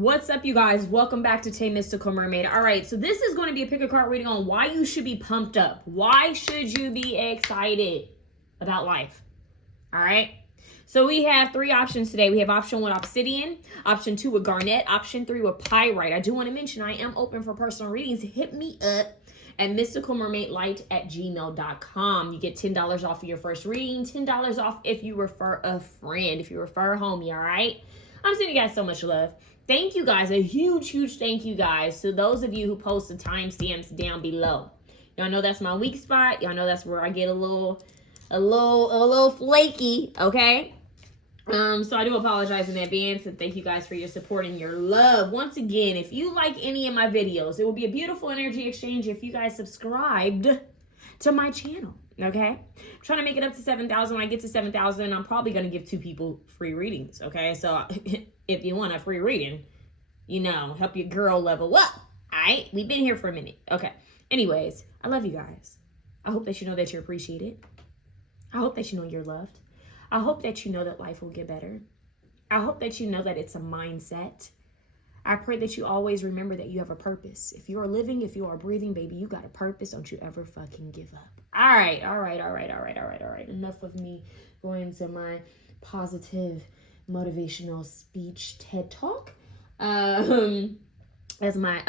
What's up, you guys? Welcome back to TayMysticalMermaid. All right, so this is going to be a pick a card reading on why you should be pumped up. Why should you be excited about life? All right. So we have three options today. We have option 1, obsidian, option 2 with garnet, option 3 with pyrite. I do want to mention I am open for personal readings. Hit me up at MysticalMermaidLight@gmail.com. You get $10 off of your first reading, $10 off if you refer a friend, if you refer a homie, all right? I'm sending you guys so much love. Thank you guys, a huge thank you guys to those of you who post the timestamps down below. Y'all know that's my weak spot. Y'all know that's where I get a little flaky, okay? So I do apologize in advance, and thank you guys for your support and your love. Once again, if you like any of my videos, it will be a beautiful energy exchange if you guys subscribed to my channel, okay? I'm trying to make it up to 7,000. When I get to 7,000, I'm probably going to give 2 people free readings, okay? So if you want a free reading, you know, help your girl level up, all right? We've been here for a minute, okay? Anyways, I love you guys. I hope that you know that you're appreciated. I hope that you know you're loved. I hope that you know that life will get better. I hope that you know that it's a mindset. I pray that you always remember that you have a purpose. If you are living, if you are breathing, baby, you got a purpose. Don't you ever fucking give up. All right. Enough of me going into my positive motivational speech TED Talk. As my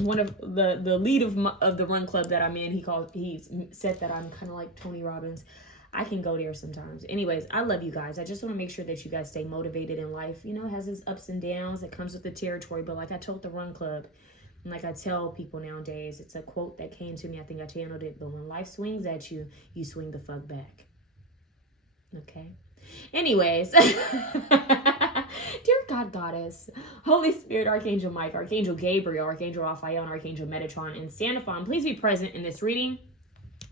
one of the lead of the run club that I'm in, he said that I'm kind of like Tony Robbins. I can go there sometimes. Anyways, I love you guys. I just want to make sure that you guys stay motivated in life. You know, it has its ups and downs. It comes with the territory. But like I told the run club, and like I tell people nowadays, it's a quote that came to me. I think I channeled it. But when life swings at you, you swing the fuck back. Okay? Anyways. Dear God, Goddess, Holy Spirit, Archangel Mike, Archangel Gabriel, Archangel Raphael, and Archangel Metatron, and Sandalphon, please be present in this reading,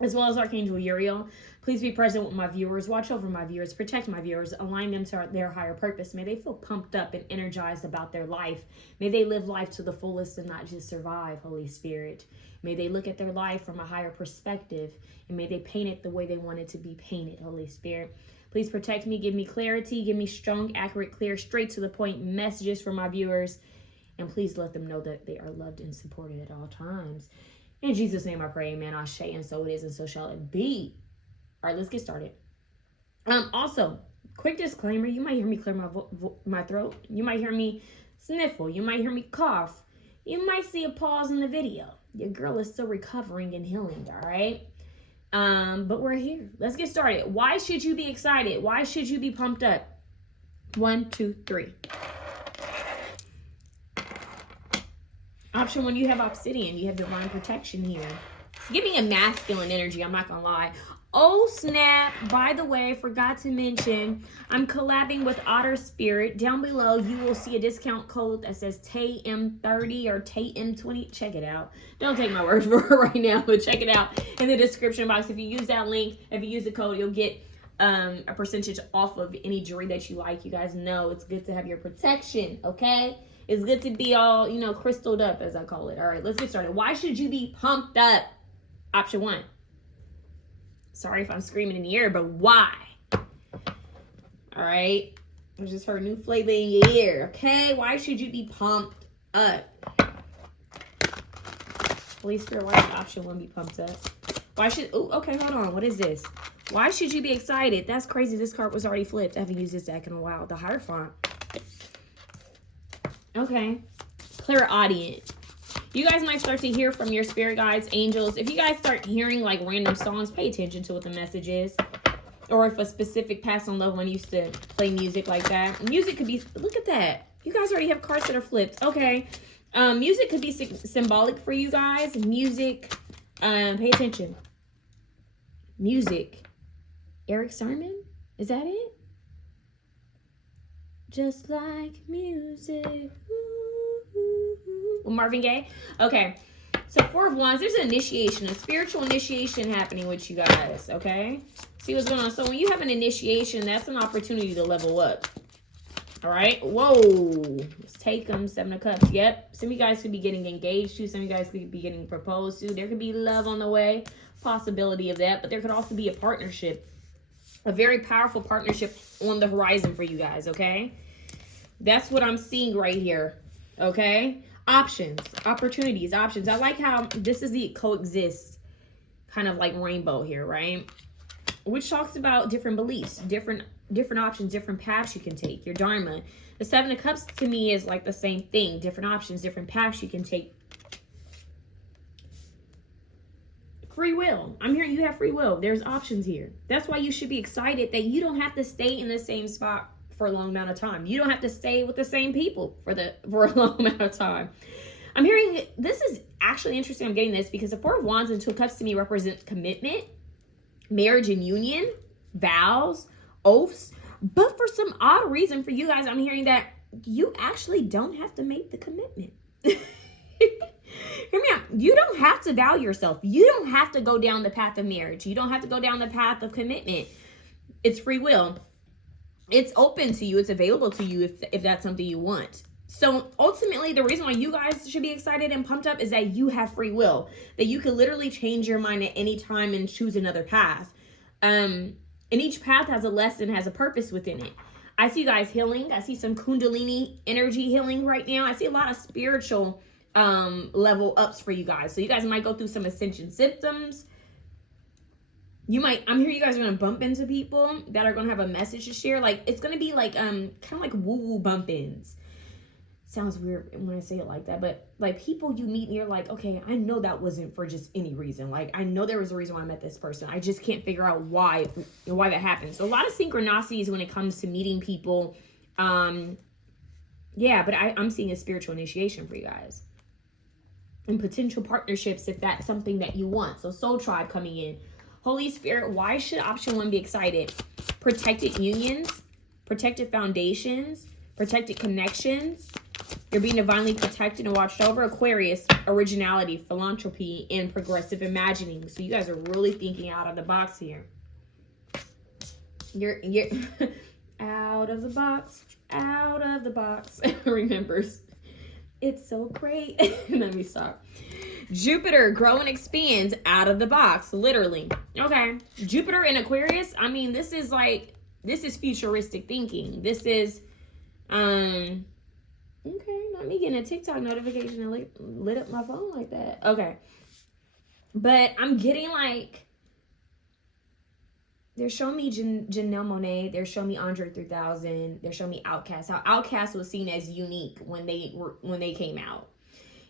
as well as Archangel Uriel. Please be present with my viewers. Watch over my viewers. Protect my viewers. Align them to their higher purpose. May they feel pumped up and energized about their life. May they live life to the fullest and not just survive, Holy Spirit. May they look at their life from a higher perspective, and may they paint it the way they want it to be painted, Holy Spirit. Please protect me. Give me clarity. Give me strong, accurate, clear, straight to the point messages for my viewers. And please let them know that they are loved and supported at all times. In Jesus' name I pray, amen, Ashe, and so it is, and so shall it be. All right, let's get started. Also, quick disclaimer, you might hear me clear my throat. You might hear me sniffle. You might hear me cough. You might see a pause in the video. Your girl is still recovering and healing, all right? But we're here. Let's get started. Why should you be excited? Why should you be pumped up? 1, 2, 3. Option 1, you have obsidian. You have divine protection here. It's giving a masculine energy, I'm not gonna lie. Oh snap, by the way, I forgot to mention, I'm collabing with Otter Spirit. Down below, you will see a discount code that says TayM30 or TayM20. Check it out. Don't take my word for it right now, but check it out in the description box. If you use that link, if you use the code, you'll get a percentage off of any jewelry that you like. You guys know it's good to have your protection, okay? It's good to be all, you know, crystalled up, as I call it. All right, let's get started. Why should you be pumped up? Option 1. Sorry if I'm screaming in the air, but why? All right. I just heard new flavor in your ear, okay? Why should you be pumped up? Holy Spirit, why should option 1 be pumped up? Why should, oh, okay, hold on. What is this? Why should you be excited? That's crazy. This card was already flipped. I haven't used this deck in a while. The Hierophant. Okay. Clairaudient. You guys might start to hear from your spirit guides, angels. If you guys start hearing like random songs, pay attention to what the message is. Or if a specific past on loved one used to play music like that. Music could be, look at that. You guys already have cards that are flipped. Okay. Music could be symbolic for you guys. Music, pay attention. Music. Eric Sermon? Is that it? Just like music. Marvin Gaye. Okay, so 4 of Wands, there's an initiation, a spiritual initiation happening with you guys. Okay, see what's going on. So when you have an initiation, that's an opportunity to level up. All right, whoa, let's take them. 7 of Cups. Yep, some of you guys could be getting engaged to, some of you guys could be getting proposed to. There could be love on the way, possibility of that, but there could also be a partnership, a very powerful partnership on the horizon for you guys. Okay, that's what I'm seeing right here. Okay? Options, opportunities, options. I like how this is the coexist kind of like rainbow here, right? Which talks about different beliefs, different options, different paths you can take, your dharma. The Seven of Cups to me is like the same thing, different options, different paths you can take. Free will. I'm hearing you have free will. There's options here. That's why you should be excited that you don't have to stay in the same spot for a long amount of time. You don't have to stay with the same people for a long amount of time. I'm hearing this is actually interesting. I'm getting this because the Four of Wands and Two of Cups to me represents commitment, marriage and union, vows, oaths. But for some odd reason for you guys, I'm hearing that you actually don't have to make the commitment. Hear me out. You don't have to vow yourself. You don't have to go down the path of marriage. You don't have to go down the path of commitment. It's free will. It's open to you. It's available to you if that's something you want. So ultimately, the reason why you guys should be excited and pumped up is that you have free will. That you can literally change your mind at any time and choose another path. And each path has a lesson, has a purpose within it. I see you guys healing. I see some Kundalini energy healing right now. I see a lot of spiritual level ups for you guys. So you guys might go through some ascension symptoms. I'm here you guys are going to bump into people that are going to have a message to share. Like, it's going to be like, kind of like woo-woo bump-ins. Sounds weird when I say it like that, but like people you meet and you're like, okay, I know that wasn't for just any reason. Like, I know there was a reason why I met this person. I just can't figure out why that happened. So a lot of synchronicities when it comes to meeting people. Yeah, but I'm seeing a spiritual initiation for you guys. And potential partnerships if that's something that you want. So soul tribe coming in. Holy Spirit, why should option 1 be excited? Protected unions, protected foundations, protected connections. You're being divinely protected and watched over. Aquarius, originality, philanthropy, and progressive imagining. So you guys are really thinking out of the box here. You're out of the box, out of the box. Remembers. It's so great. Let me stop. Jupiter, grow and expands out of the box, literally. Okay. Jupiter in Aquarius, I mean, this is futuristic thinking. This is, okay, not me getting a TikTok notification and lit up my phone like that. Okay. But I'm getting like, they're showing me Janelle Monáe. They're showing me Andre 3000. They're showing me Outkast. How Outkast was seen as unique when they came out.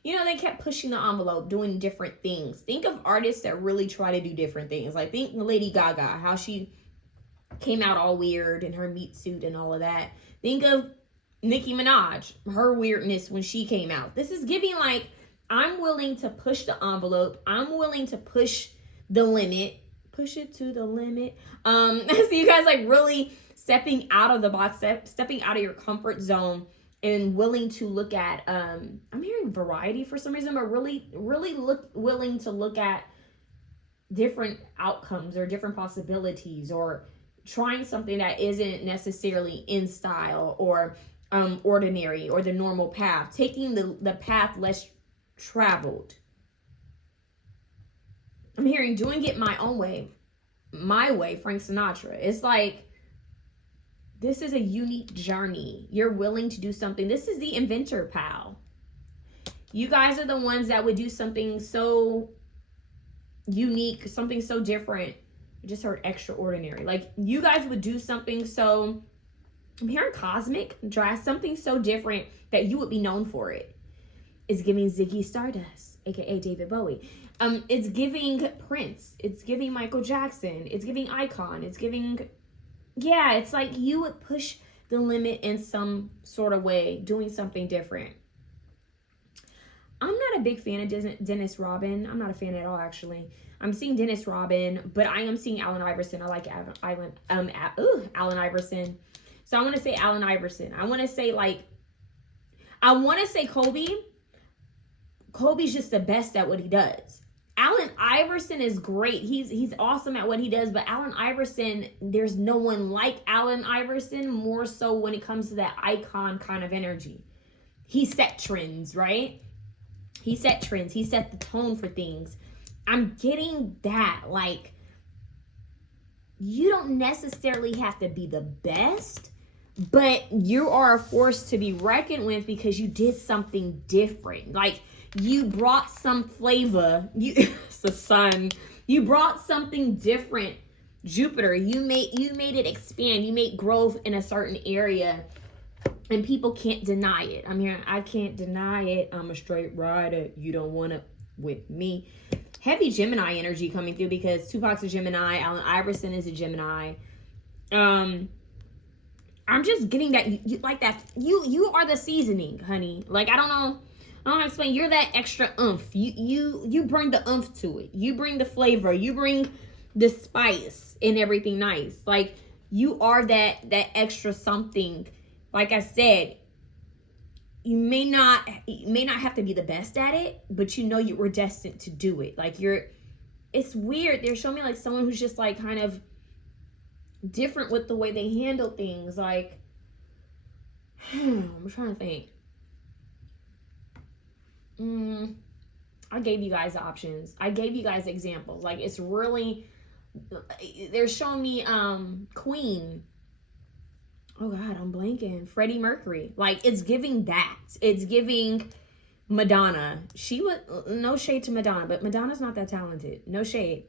You know, they kept pushing the envelope, doing different things. Think of artists that really try to do different things. Like, think Lady Gaga, how she came out all weird in her meat suit and all of that. Think of Nicki Minaj, her weirdness when she came out. This is giving like, I'm willing to push the envelope. I'm willing to push the limit. Push it to the limit. So you guys like really stepping out of the box, stepping out of your comfort zone and willing to look at, I'm hearing variety for some reason, but really willing to look at different outcomes or different possibilities, or trying something that isn't necessarily in style or ordinary or the normal path, taking the path less traveled. I'm hearing doing it my own way, my way, Frank Sinatra. It's like, this is a unique journey. You're willing to do something. This is the inventor, pal. You guys are the ones that would do something so unique, something so different. I just heard extraordinary. Like, you guys would do something so, I'm hearing cosmic, something so different that you would be known for it. It's giving Ziggy Stardust, aka David Bowie. It's giving Prince. It's giving Michael Jackson. It's giving Icon. It's giving, yeah, it's like you would push the limit in some sort of way, doing something different. I'm not a big fan of Dennis Robin. I'm not a fan at all, actually. I'm seeing Dennis Robin, but I am seeing Allen Iverson. I like Allen Iverson. So I want to say Allen Iverson. I want to say Kobe. Kobe's just the best at what he does. Allen Iverson is great. He's awesome at what he does, but Allen Iverson, there's no one like Allen Iverson, more so when it comes to that icon kind of energy. He set trends, right? He set trends. He set the tone for things. I'm getting that. Like, you don't necessarily have to be the best, but you are a force to be reckoned with because you did something different. Like, you brought some flavor. It's the sun. You brought something different. Jupiter, you made it expand. You made growth in a certain area, and people can't deny it. I'm here. I can't deny it. I'm a straight rider. You don't want to with me. Heavy Gemini energy coming through because Tupac's a Gemini. Allen Iverson is a Gemini. I'm just getting that you like that. You are the seasoning, honey. Like, I don't know how to explain. You're that extra oomph. You bring the oomph to it. You bring the flavor. You bring the spice and everything nice. Like, you are that extra something. Like I said, you may not have to be the best at it, but you know you were destined to do it. Like, it's weird. They're showing me like someone who's just like kind of different with the way they handle things. Like, I'm trying to think. I gave you guys options. I gave you guys examples. Like, it's really, they're showing me Queen. Oh God, I'm blanking. Freddie Mercury. Like, it's giving that. It's giving Madonna. She was, no shade to Madonna, but Madonna's not that talented. No shade.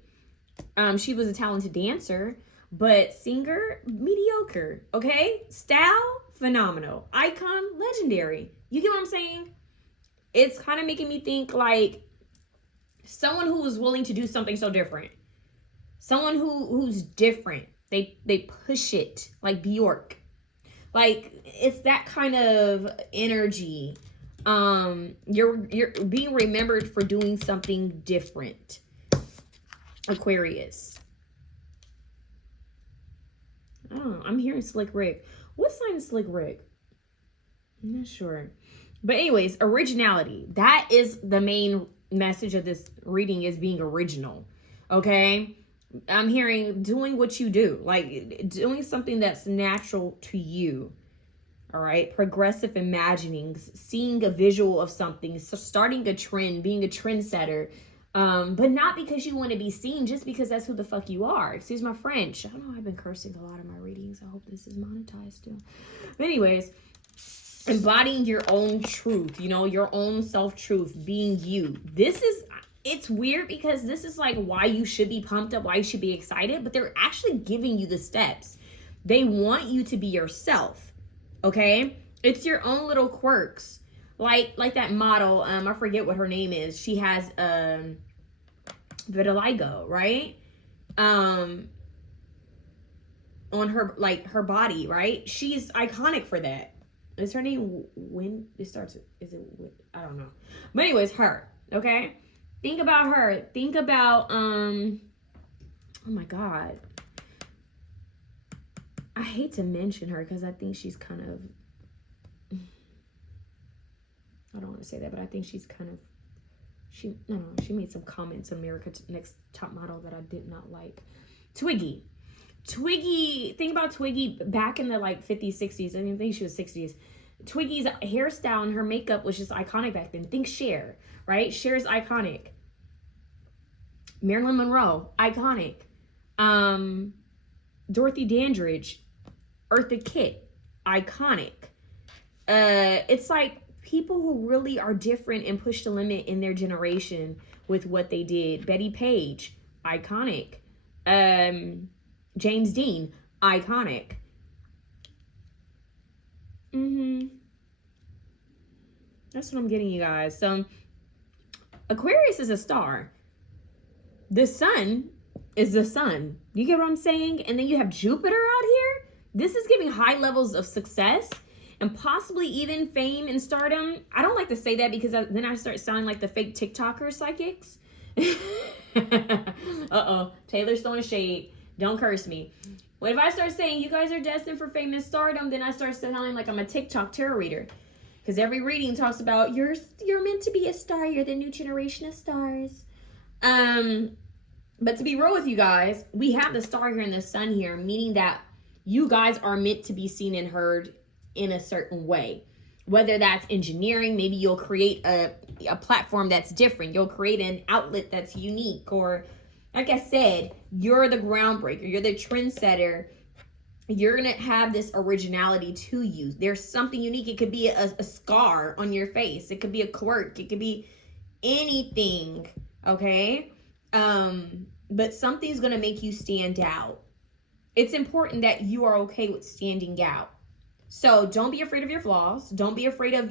She was a talented dancer, but singer, mediocre. Okay? Style, phenomenal. Icon, legendary. You get what I'm saying? It's kind of making me think like someone who is willing to do something so different. Someone who's different. They push it, like Bjork. Like, it's that kind of energy. You're being remembered for doing something different. Aquarius. I don't know. I'm hearing Slick Rick. What sign is Slick Rick? I'm not sure. But anyways, originality. That is the main message of this reading, is being original. Okay? I'm hearing doing what you do. Like, doing something that's natural to you. All right? Progressive imaginings. Seeing a visual of something. So starting a trend. Being a trendsetter. But not because you want to be seen, just because that's who the fuck you are. Excuse my French. I don't know, I've been cursing a lot in my readings. I hope this is monetized still. But anyways, embodying your own truth, you know, your own self-truth, being you. It's weird because this is like why you should be pumped up, why you should be excited, but they're actually giving you the steps. They want you to be yourself, okay? It's your own little quirks. Like that model, I forget what her name is. She has vitiligo, right? On her, like, her body, right? She's iconic for that. Is her name Win? It starts with, is it Win? I don't know. But anyways, her, okay? Think about her. Think about, oh my God. I hate to mention her because I think she's kind of, I don't want to say that, but I think she's kind of, she made some comments on America's Next Top Model that I did not like. Twiggy, think about Twiggy back in the like 50s, 60s. I think she was 60s. Twiggy's hairstyle and her makeup was just iconic back then. Think Cher, right? Cher's iconic. Marilyn Monroe, iconic. Dorothy Dandridge, Eartha Kitt, iconic. It's like people who really are different and push the limit in their generation with what they did. Betty Page, iconic. James Dean, iconic. That's what I'm getting, you guys. So Aquarius is a star. The sun is the sun. You get what I'm saying? And then you have Jupiter out here. This is giving high levels of success and possibly even fame and stardom. I don't like to say that because then I start sounding like the fake TikToker psychics. Uh-oh. Taylor's throwing shade. Don't curse me. Well, if I start saying you guys are destined for fame and stardom, then I start sounding like I'm a TikTok tarot reader. Because every reading talks about you're meant to be a star. You're the new generation of stars. But to be real with you guys, we have the star here and the sun here, meaning that you guys are meant to be seen and heard in a certain way. Whether that's engineering, maybe you'll create a platform that's different. You'll create an outlet that's unique. Or, like I said, you're the groundbreaker. You're the trendsetter you're going to have this originality to you. There's something unique. It could be a scar on your face. It could be a quirk. It could be anything, okay? But something's going to make you stand out. It's important that you are okay with standing out. So don't be afraid of your flaws. Don't be afraid of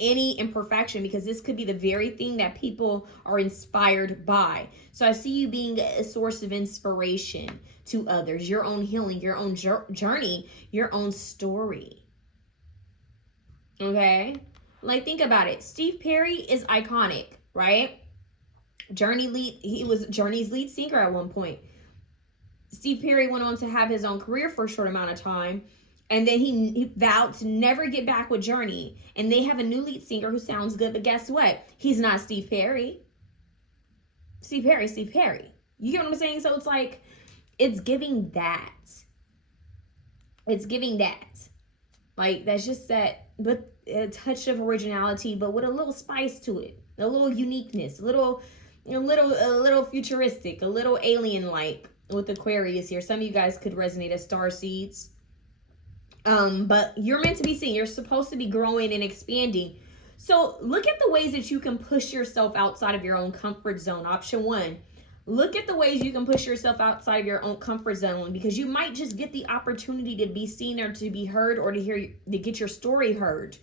any imperfection, because this could be the very thing that people are inspired by. So I see you being a source of inspiration to others, your own healing, your own journey, your own story. Okay? Like, think about it. Steve Perry is iconic, right? He was Journey's lead singer at one point. Steve Perry went on to have his own career for a short amount of time. And then he vowed to never get back with Journey. And they have a new lead singer who sounds good. But guess what? He's not Steve Perry. Steve Perry. You get what I'm saying? So it's like, it's giving that. It's giving that. Like, that's just that, but a touch of originality, but with a little spice to it. A little uniqueness. A little futuristic. A little alien-like with Aquarius here. Some of you guys could resonate as star seeds. But you're meant to be seen. You're supposed to be growing and expanding. So look at the ways that you can push yourself outside of your own comfort zone. Option 1, look at the ways you can push yourself outside of your own comfort zone, because you might just get the opportunity to be seen or to be heard or to get your story heard.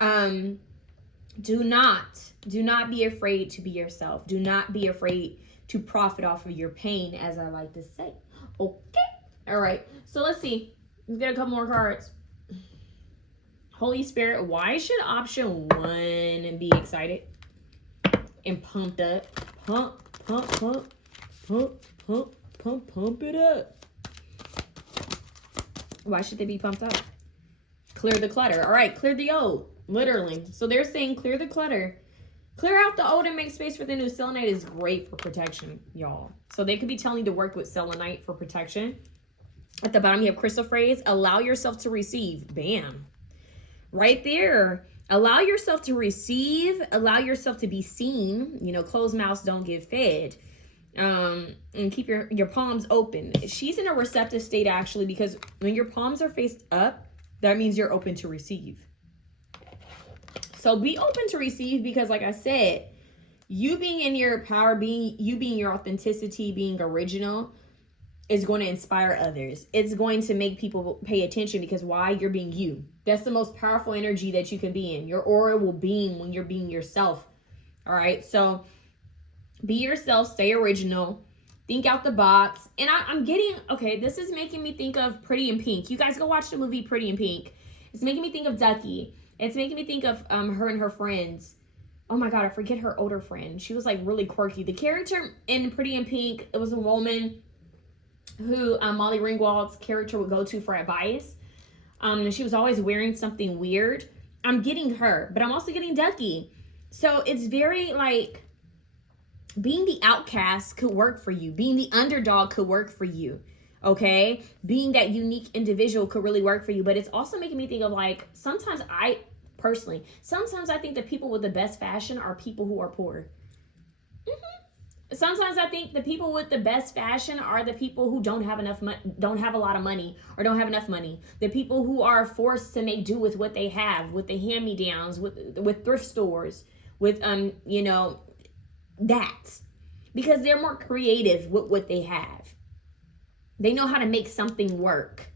Do not be afraid to be yourself. Do not be afraid to profit off of your pain, as I like to say. Okay. All right. So let's see. We've got a couple more cards. Holy Spirit, why should option 1 be excited and pumped up? Pump it up. Why should they be pumped up? Clear the clutter. All right, clear the old, literally. So they're saying clear the clutter. Clear out the old and make space for the new. Selenite is great for protection, y'all. So they could be telling you to work with selenite for protection. At the bottom, you have crystal phrase, allow yourself to receive. Bam. Right there. Allow yourself to receive. Allow yourself to be seen. You know, closed mouths don't get fed. And keep your palms open. She's in a receptive state, actually, because when your palms are faced up, that means you're open to receive. So be open to receive, because like I said, you being in your power, being your authenticity, being original, is going to inspire others. It's going to make people pay attention, because why? You're being you. That's the most powerful energy that you can be in. Your aura will beam when you're being yourself. All right. So be yourself, stay original, think out the box. And I'm getting, okay, this is making me think of Pretty in Pink. You guys go watch the movie Pretty in Pink. It's making me think of Ducky. It's making me think of her and her friends. Oh my God, I forget her older friend. She was like really quirky. The character in Pretty in Pink, it was a woman who Molly Ringwald's character would go to for advice. She was always wearing something weird. I'm getting her, but I'm also getting Ducky. So it's very like, being the outcast could work for you. Being the underdog could work for you. Okay? Being that unique individual could really work for you. But it's also making me think of like, sometimes I think that people with the best fashion are people who are poor. Sometimes I think the people with the best fashion are the people who don't have a lot of money, or don't have enough money. The people who are forced to make do with what they have, with the hand-me-downs, with thrift stores, with that, because they're more creative with what they have. They know how to make something work.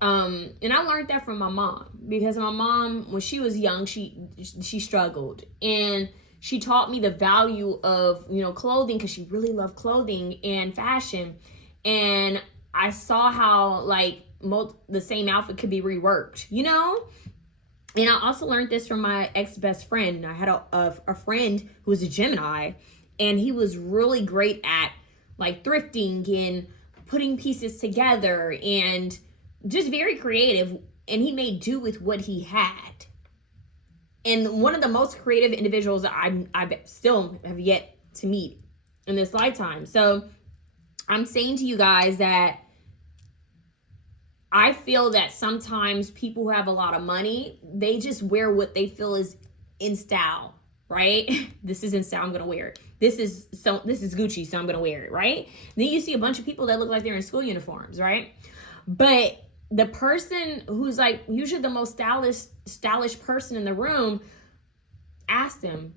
And I learned that from my mom, because my mom, when she was young, she struggled, and she taught me the value of, clothing, because she really loved clothing and fashion. And I saw how like the same outfit could be reworked, And I also learned this from my ex-best friend. I had a friend who was a Gemini, and he was really great at like thrifting and putting pieces together and just very creative. And he made do with what he had. And one of the most creative individuals that I still have yet to meet in this lifetime. So I'm saying to you guys that I feel that sometimes people who have a lot of money, they just wear what they feel is in style. right? This is in style, I'm gonna wear it. This is Gucci, so I'm gonna wear it, right? Then you see a bunch of people that look like they're in school uniforms, right? But the person who's like usually the most stylish person in the room, ask them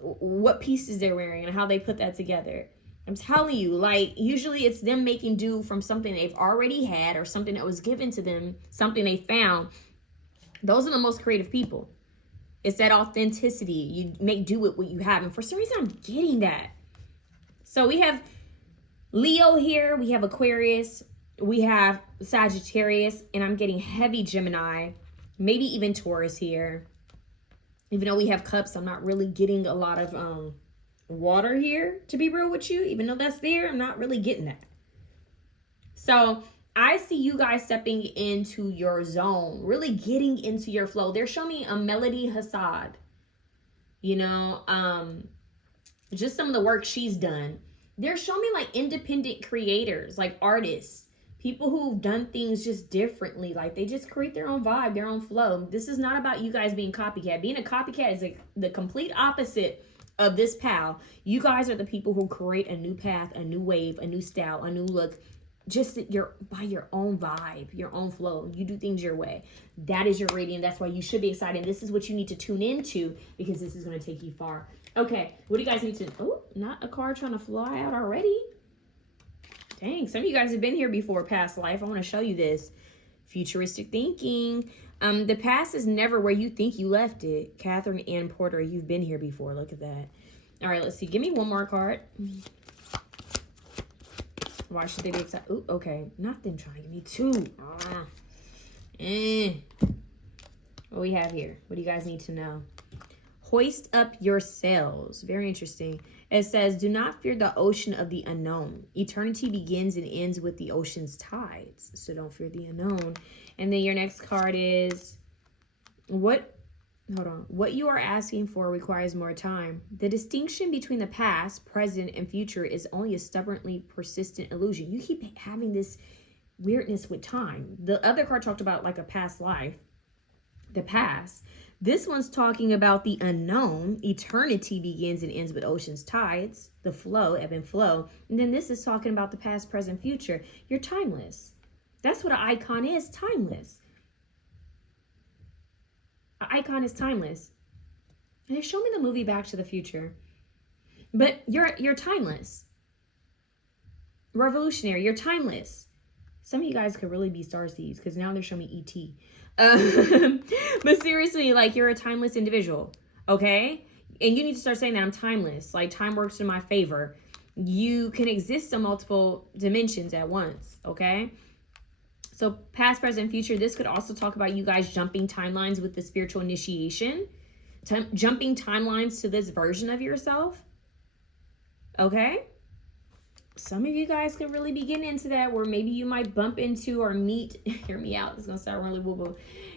what pieces they're wearing and how they put that together. I'm telling you, like, usually it's them making do from something they've already had or something that was given to them, something they found. Those are the most creative people. It's that authenticity. You make do with what you have. And for some reason, I'm getting that. So we have Leo here. We have Aquarius. We have Sagittarius. And I'm getting heavy Gemini. Maybe even Taurus here. Even though we have cups, I'm not really getting a lot of water here, to be real with you. Even though that's there, I'm not really getting that. So I see you guys stepping into your zone, really getting into your flow. They're showing me a Melody Hassad, you know, just some of the work she's done. They're showing me like independent creators, like artists, people who've done things just differently. Like they just create their own vibe, their own flow. This is not about you guys being copycat. Being a copycat is like the complete opposite of this pal. You guys are the people who create a new path, a new wave, a new style, a new look. Just by your own vibe, your own flow. You do things your way. That is your radiant. That's why you should be excited. This is what you need to tune into because this is going to take you far. Okay, what do you guys need to... Oh, not a card trying to fly out already. Dang, some of you guys have been here before, past life. I want to show you this. Futuristic thinking. The past is never where you think you left it. Catherine Ann Porter, you've been here before. Look at that. All right, let's see. Give me one more card. Why should they be excited? Ooh, okay. Not them trying to give me two. What we have here? What do you guys need to know? Hoist up your sails. Very interesting. It says, do not fear the ocean of the unknown. Eternity begins and ends with the ocean's tides. So don't fear the unknown. And then your next card is, what you are asking for requires more time. The distinction between the past, present, and future is only a stubbornly persistent illusion. You keep having this weirdness with time. The other card talked about like a past life, the past. This one's talking about the unknown. Eternity begins and ends with ocean's tides, the flow, ebb and flow. And then this is talking about the past, present, future. You're timeless. That's what an icon is, timeless. An icon is timeless. And they showed me the movie Back to the Future. But you're timeless. Revolutionary, you're timeless. Some of you guys could really be starseeds because now they're showing me E.T. But seriously, like, you're a timeless individual, okay? And you need to start saying that I'm timeless. Like, time works in my favor. You can exist in multiple dimensions at once, okay? So past, present, future, this could also talk about you guys jumping timelines with the spiritual initiation. Jumping timelines to this version of yourself. Okay? Some of you guys could really be getting into that, where maybe you might bump into or meet, hear me out, it's going to sound really woo-woo.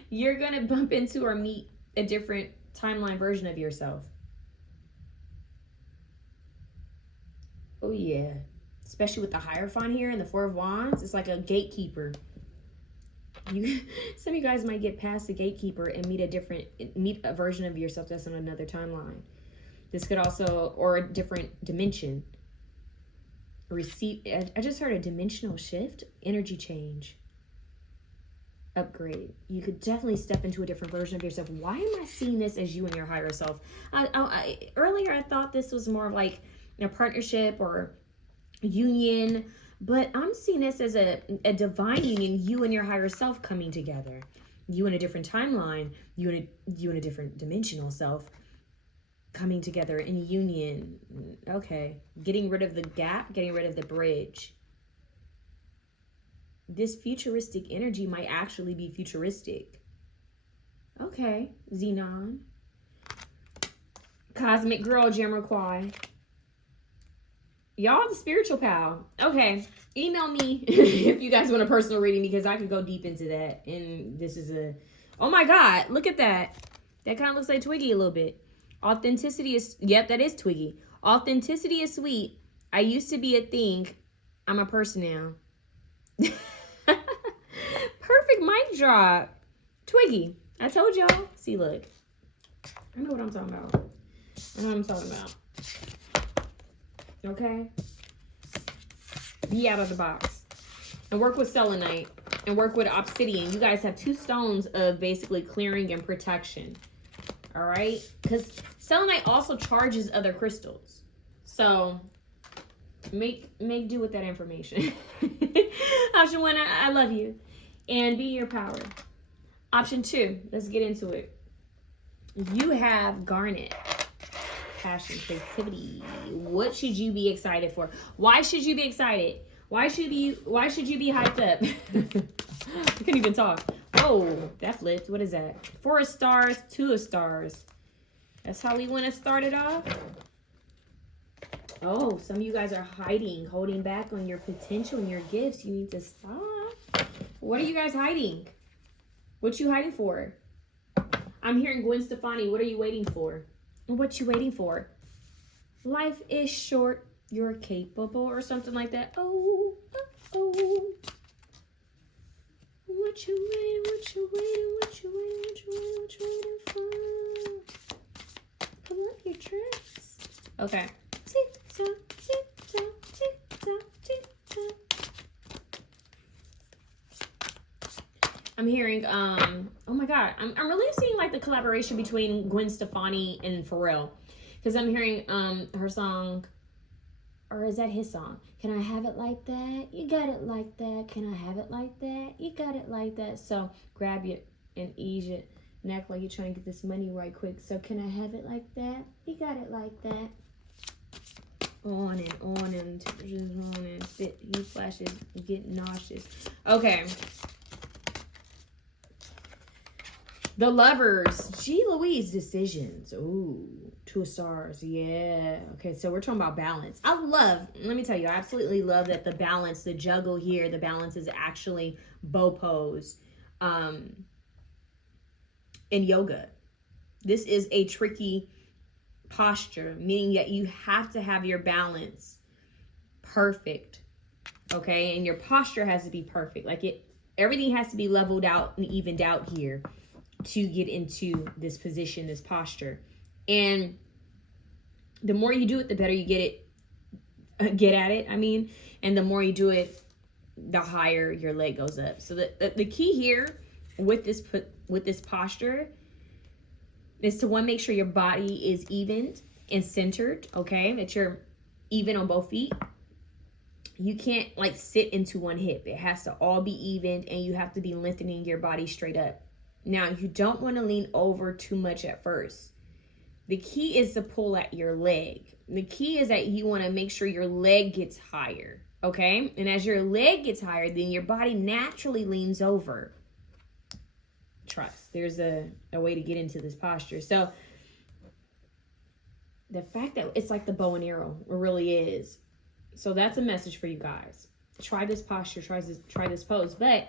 You're going to bump into or meet a different timeline version of yourself. Oh, yeah. Especially with the Hierophant here and the Four of Wands. It's like a gatekeeper. Some of you guys might get past the gatekeeper and meet a version of yourself that's on another timeline. This could also, or a different dimension. I just heard a dimensional shift, energy change, upgrade. You could definitely step into a different version of yourself. Why am I seeing this as you and your higher self? Earlier, I thought this was more of like a partnership or union, but I'm seeing this as a divine union, you and your higher self coming together. You in a different timeline, you in a different dimensional self coming together in union. Okay. Getting rid of the gap, getting rid of the bridge. This futuristic energy might actually be futuristic. Okay. Xenon. Cosmic Girl, Jamiroquai. Y'all the spiritual pal. Okay. Email me if you guys want a personal reading, because I could go deep into that. And this is oh my God, look at that. That kind of looks like Twiggy a little bit. Authenticity is, yep, that is Twiggy. Authenticity is sweet. I used to be a thing. I'm a person now. Perfect mic drop. Twiggy. I told y'all. See, look. I know what I'm talking about. I know what I'm talking about. Okay? Be out of the box. And work with selenite. And work with obsidian. You guys have 2 stones of basically clearing and protection. Alright? Because selenite also charges other crystals. So, make do with that information. Option 1, I love you. And be your power. Option 2, let's get into it. You have garnet. Passion, creativity. What should you be excited for? Why should you be excited? Why should you be hyped up? I couldn't even talk. Whoa, that flipped. What is that? 4 of stars, 2 of stars. That's how we want to start it off. Oh, some of you guys are hiding, holding back on your potential and your gifts. You need to stop. What are you guys hiding? What you hiding for? I'm hearing Gwen Stefani. What are you waiting for? What you waiting for? Life is short. You're capable, or something like that. Oh, oh, oh. What you waiting? What you waiting? What you waiting? What you waiting? What you waiting for? Come on, your tricks. Okay. Tick tock, tick tock, tick tock, tick tock. I'm hearing, oh my God, I'm really seeing like the collaboration between Gwen Stefani and Pharrell. Because I'm hearing her song, or is that his song? Can I have it like that? You got it like that. Can I have it like that? You got it like that. So grab it and ease your neck like you're trying to get this money right quick. So can I have it like that? You got it like that. On and temperatures on and fit. Heat flashes, get nauseous. Okay. The Lovers. Gee Louise, decisions. Ooh, 2 of stars. Yeah. Okay, so we're talking about balance. Let me tell you, I absolutely love that the balance, the juggle here, the balance is actually bow pose in yoga. This is a tricky posture, meaning that you have to have your balance perfect. Okay, and your posture has to be perfect. Everything has to be leveled out and evened out here to get into this position, this posture. And the more you do it, the better you get at it. And the more you do it, the higher your leg goes up. So the key here with this posture is to make sure your body is evened and centered. Okay, that you're even on both feet. You can't sit into one hip. It has to all be evened, and you have to be lengthening your body straight up. Now, you don't want to lean over too much at first. The key is to pull at your leg. The key is that you want to make sure your leg gets higher, okay? And as your leg gets higher, then your body naturally leans over. Trust. There's a way to get into this posture. So, the fact that it's like the bow and arrow, it really is. So, that's a message for you guys. Try this posture, try this pose. But,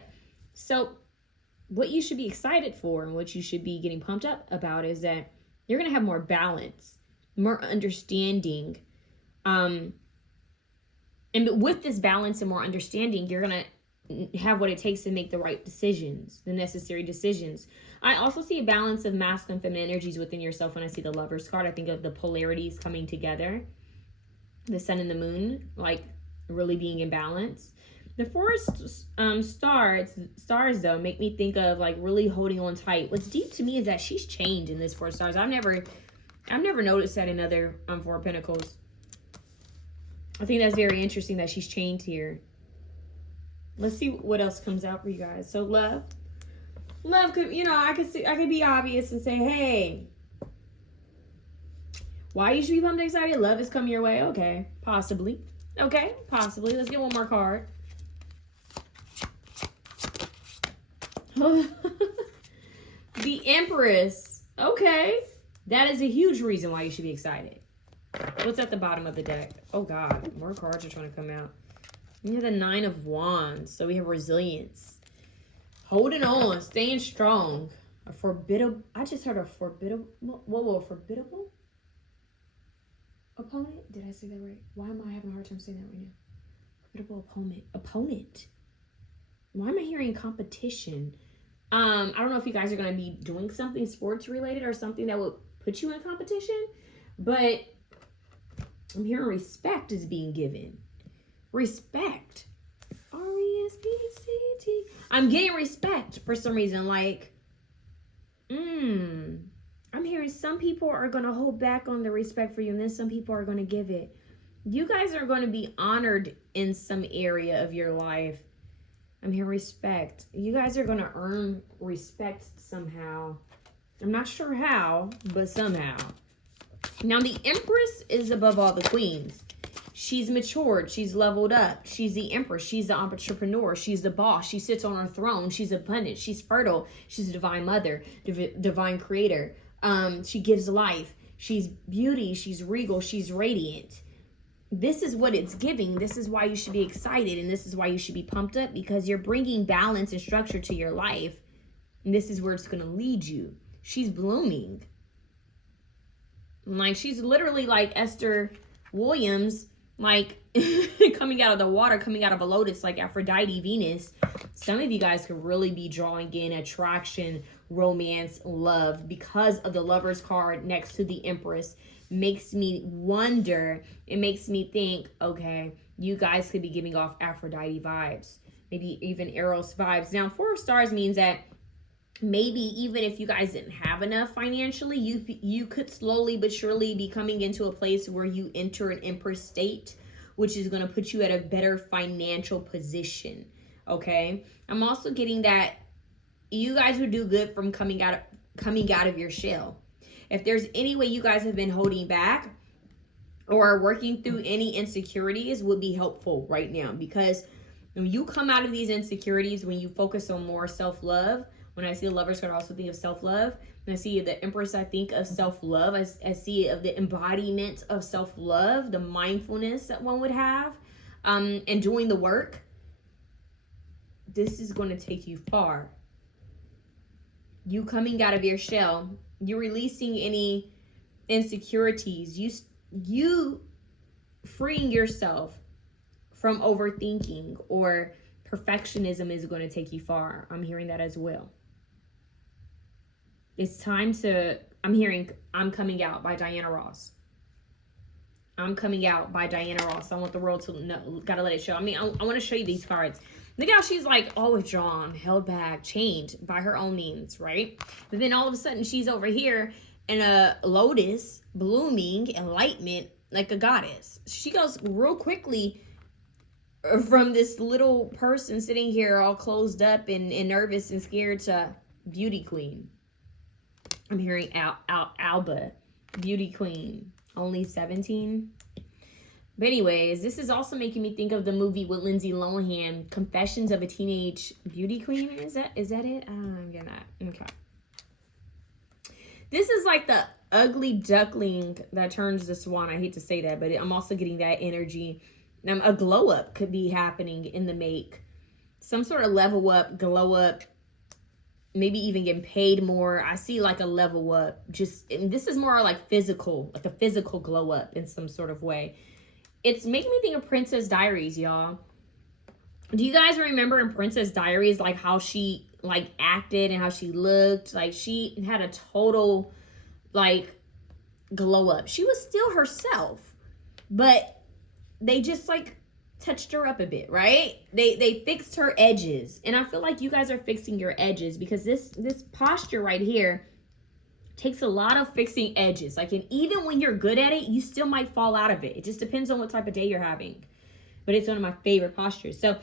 what you should be excited for and what you should be getting pumped up about is that you're going to have more balance, more understanding. And with this balance and more understanding, you're going to have what it takes to make the right decisions, the necessary decisions. I also see a balance of masculine and feminine energies within yourself when I see the Lovers card. I think of the polarities coming together, the sun and the moon, really being in balance. The 4 stars though make me think of really holding on tight. What's deep to me is that she's chained in this 4 stars. I've never noticed that in other 4 Pentacles. I think that's very interesting that she's chained here. Let's see what else comes out for you guys. So love could, I could be obvious and say, hey, why you should be pumped excited? Love is coming your way. Okay, possibly. Let's get one more card. The Empress. Okay. That is a huge reason why you should be excited. What's at the bottom of the deck? Oh, God. More cards are trying to come out. We have the 9 of Wands. So we have resilience. Holding on. Staying strong. A formidable. I just heard a formidable. Whoa. Formidable opponent? Did I say that right? Why am I having a hard time saying that right now? Formidable opponent. Why am I hearing competition? I don't know if you guys are going to be doing something sports related or something that would put you in competition, but I'm hearing respect is being given. Respect. R-E-S-P-C-T. I'm getting respect for some reason. Like, I'm hearing some people are going to hold back on the respect for you, and then some people are going to give it. You guys are going to be honored in some area of your life. I'm hearing respect. You guys are going to earn respect somehow. I'm not sure how, but somehow. Now, the Empress is above all the queens. She's matured. She's leveled up. She's the Empress. She's the entrepreneur. She's the boss. She sits on her throne. She's abundant. She's fertile. She's a divine mother, divine creator. She gives life. She's beauty. She's regal. She's radiant. This is what it's giving. This is why you should be excited, and this is why you should be pumped up, because you're bringing balance and structure to your life, and this is where it's going to lead you. She's blooming. Like, she's literally like Esther Williams, like coming out of the water, coming out of a lotus, like Aphrodite, Venus. Some of you guys could really be drawing in attraction, romance, love, because of the Lover's card next to the Empress. Makes me wonder, it makes me think, okay, you guys could be giving off Aphrodite vibes, maybe even Eros vibes. Now, 4 of Stars means that maybe even if you guys didn't have enough financially, you could slowly but surely be coming into a place where you enter an Empress state, which is going to put you at a better financial position. Okay, I'm also getting that you guys would do good from coming out of your shell. If there's any way you guys have been holding back or working through any insecurities, would be helpful right now, because when you come out of these insecurities, when you focus on more self-love, when I see the Lover's card, I also think of self-love. When I see the Empress, I think of self-love. I see of the embodiment of self-love, the mindfulness that one would have, and doing the work. This is going to take you far. You coming out of your shell, you're releasing any insecurities, you freeing yourself from overthinking or perfectionism is going to take you far. I'm hearing that as well. It's time to, I'm hearing I'm Coming Out by Diana Ross. I'm Coming Out by Diana Ross. I want the world to know, gotta let it show. I mean, I want to show you these cards. Look how she's like all withdrawn, held back, chained by her own means, right? But then all of a sudden she's over here in a lotus, blooming, enlightenment, like a goddess. She goes real quickly from this little person sitting here all closed up and nervous and scared to beauty queen. I'm hearing Alba, beauty queen, only 17. But anyways, this is also making me think of the movie with Lindsay Lohan, Confessions of a Teenage Beauty Queen. Is that it? I don't know. I'm getting that. Okay. This is like the ugly duckling that turns the swan. I hate to say that, but I'm also getting that energy. A glow up could be happening in the make. Some sort of level up, glow up, maybe even getting paid more. I see like a level up. This is more like physical, like a physical glow up in some sort of way. It's making me think of Princess Diaries, y'all. Do you guys remember in Princess Diaries, like how she like acted and how she looked? Like she had a total like glow up. She was still herself, but they just like touched her up a bit, right? They fixed her edges. And I feel like you guys are fixing your edges, because this posture right here takes a lot of fixing edges. Like, and even when you're good at it, you still might fall out of it. It just depends on what type of day you're having. But it's one of my favorite postures. So,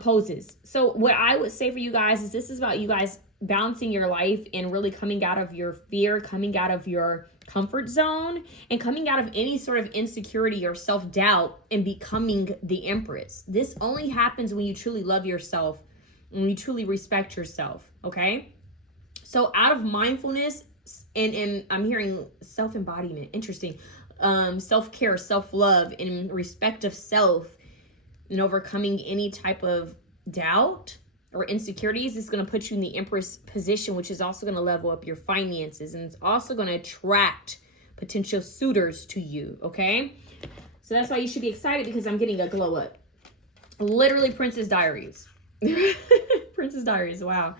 poses. So what I would say for you guys is this is about you guys balancing your life and really coming out of your fear, coming out of your comfort zone, and coming out of any sort of insecurity or self-doubt and becoming the Empress. This only happens when you truly love yourself, when you truly respect yourself, okay? So out of mindfulness, and I'm hearing self-embodiment, interesting, self-care, self-love, and respect of self, and overcoming any type of doubt or insecurities is going to put you in the Empress position, which is also going to level up your finances, and it's also going to attract potential suitors to you, okay? So that's why you should be excited, because I'm getting a glow up. Literally Princess Diaries. Princess Diaries, wow.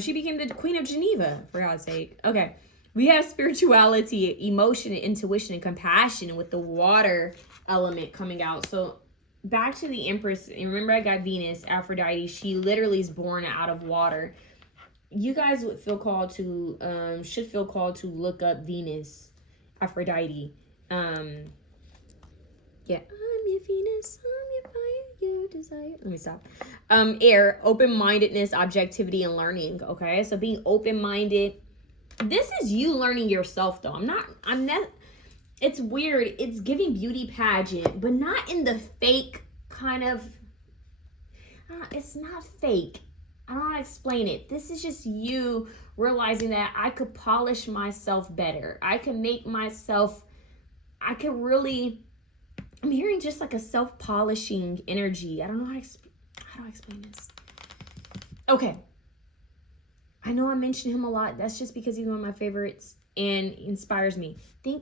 She became the Queen of Geneva, for God's sake. Okay, We have spirituality, emotion, intuition, and compassion with the water element coming out. So back to the Empress. And remember, I got Venus, Aphrodite. She literally is born out of water. You guys would feel called to, should feel called to look up Venus, Aphrodite. Yeah. I'm your Venus, I'm your fire, your desire. Let me stop. Air, open-mindedness, objectivity, and learning. Okay, so being open-minded. This is you learning yourself, though. I'm not. It's weird. It's giving beauty pageant, but not in the fake kind of. It's not fake. I don't know how to explain it. This is just you realizing that I could polish myself better. I can make myself. I could really. I'm hearing just like a self-polishing energy. I don't know how do I explain this. Okay. I know I mention him a lot. That's just because he's one of my favorites and inspires me. I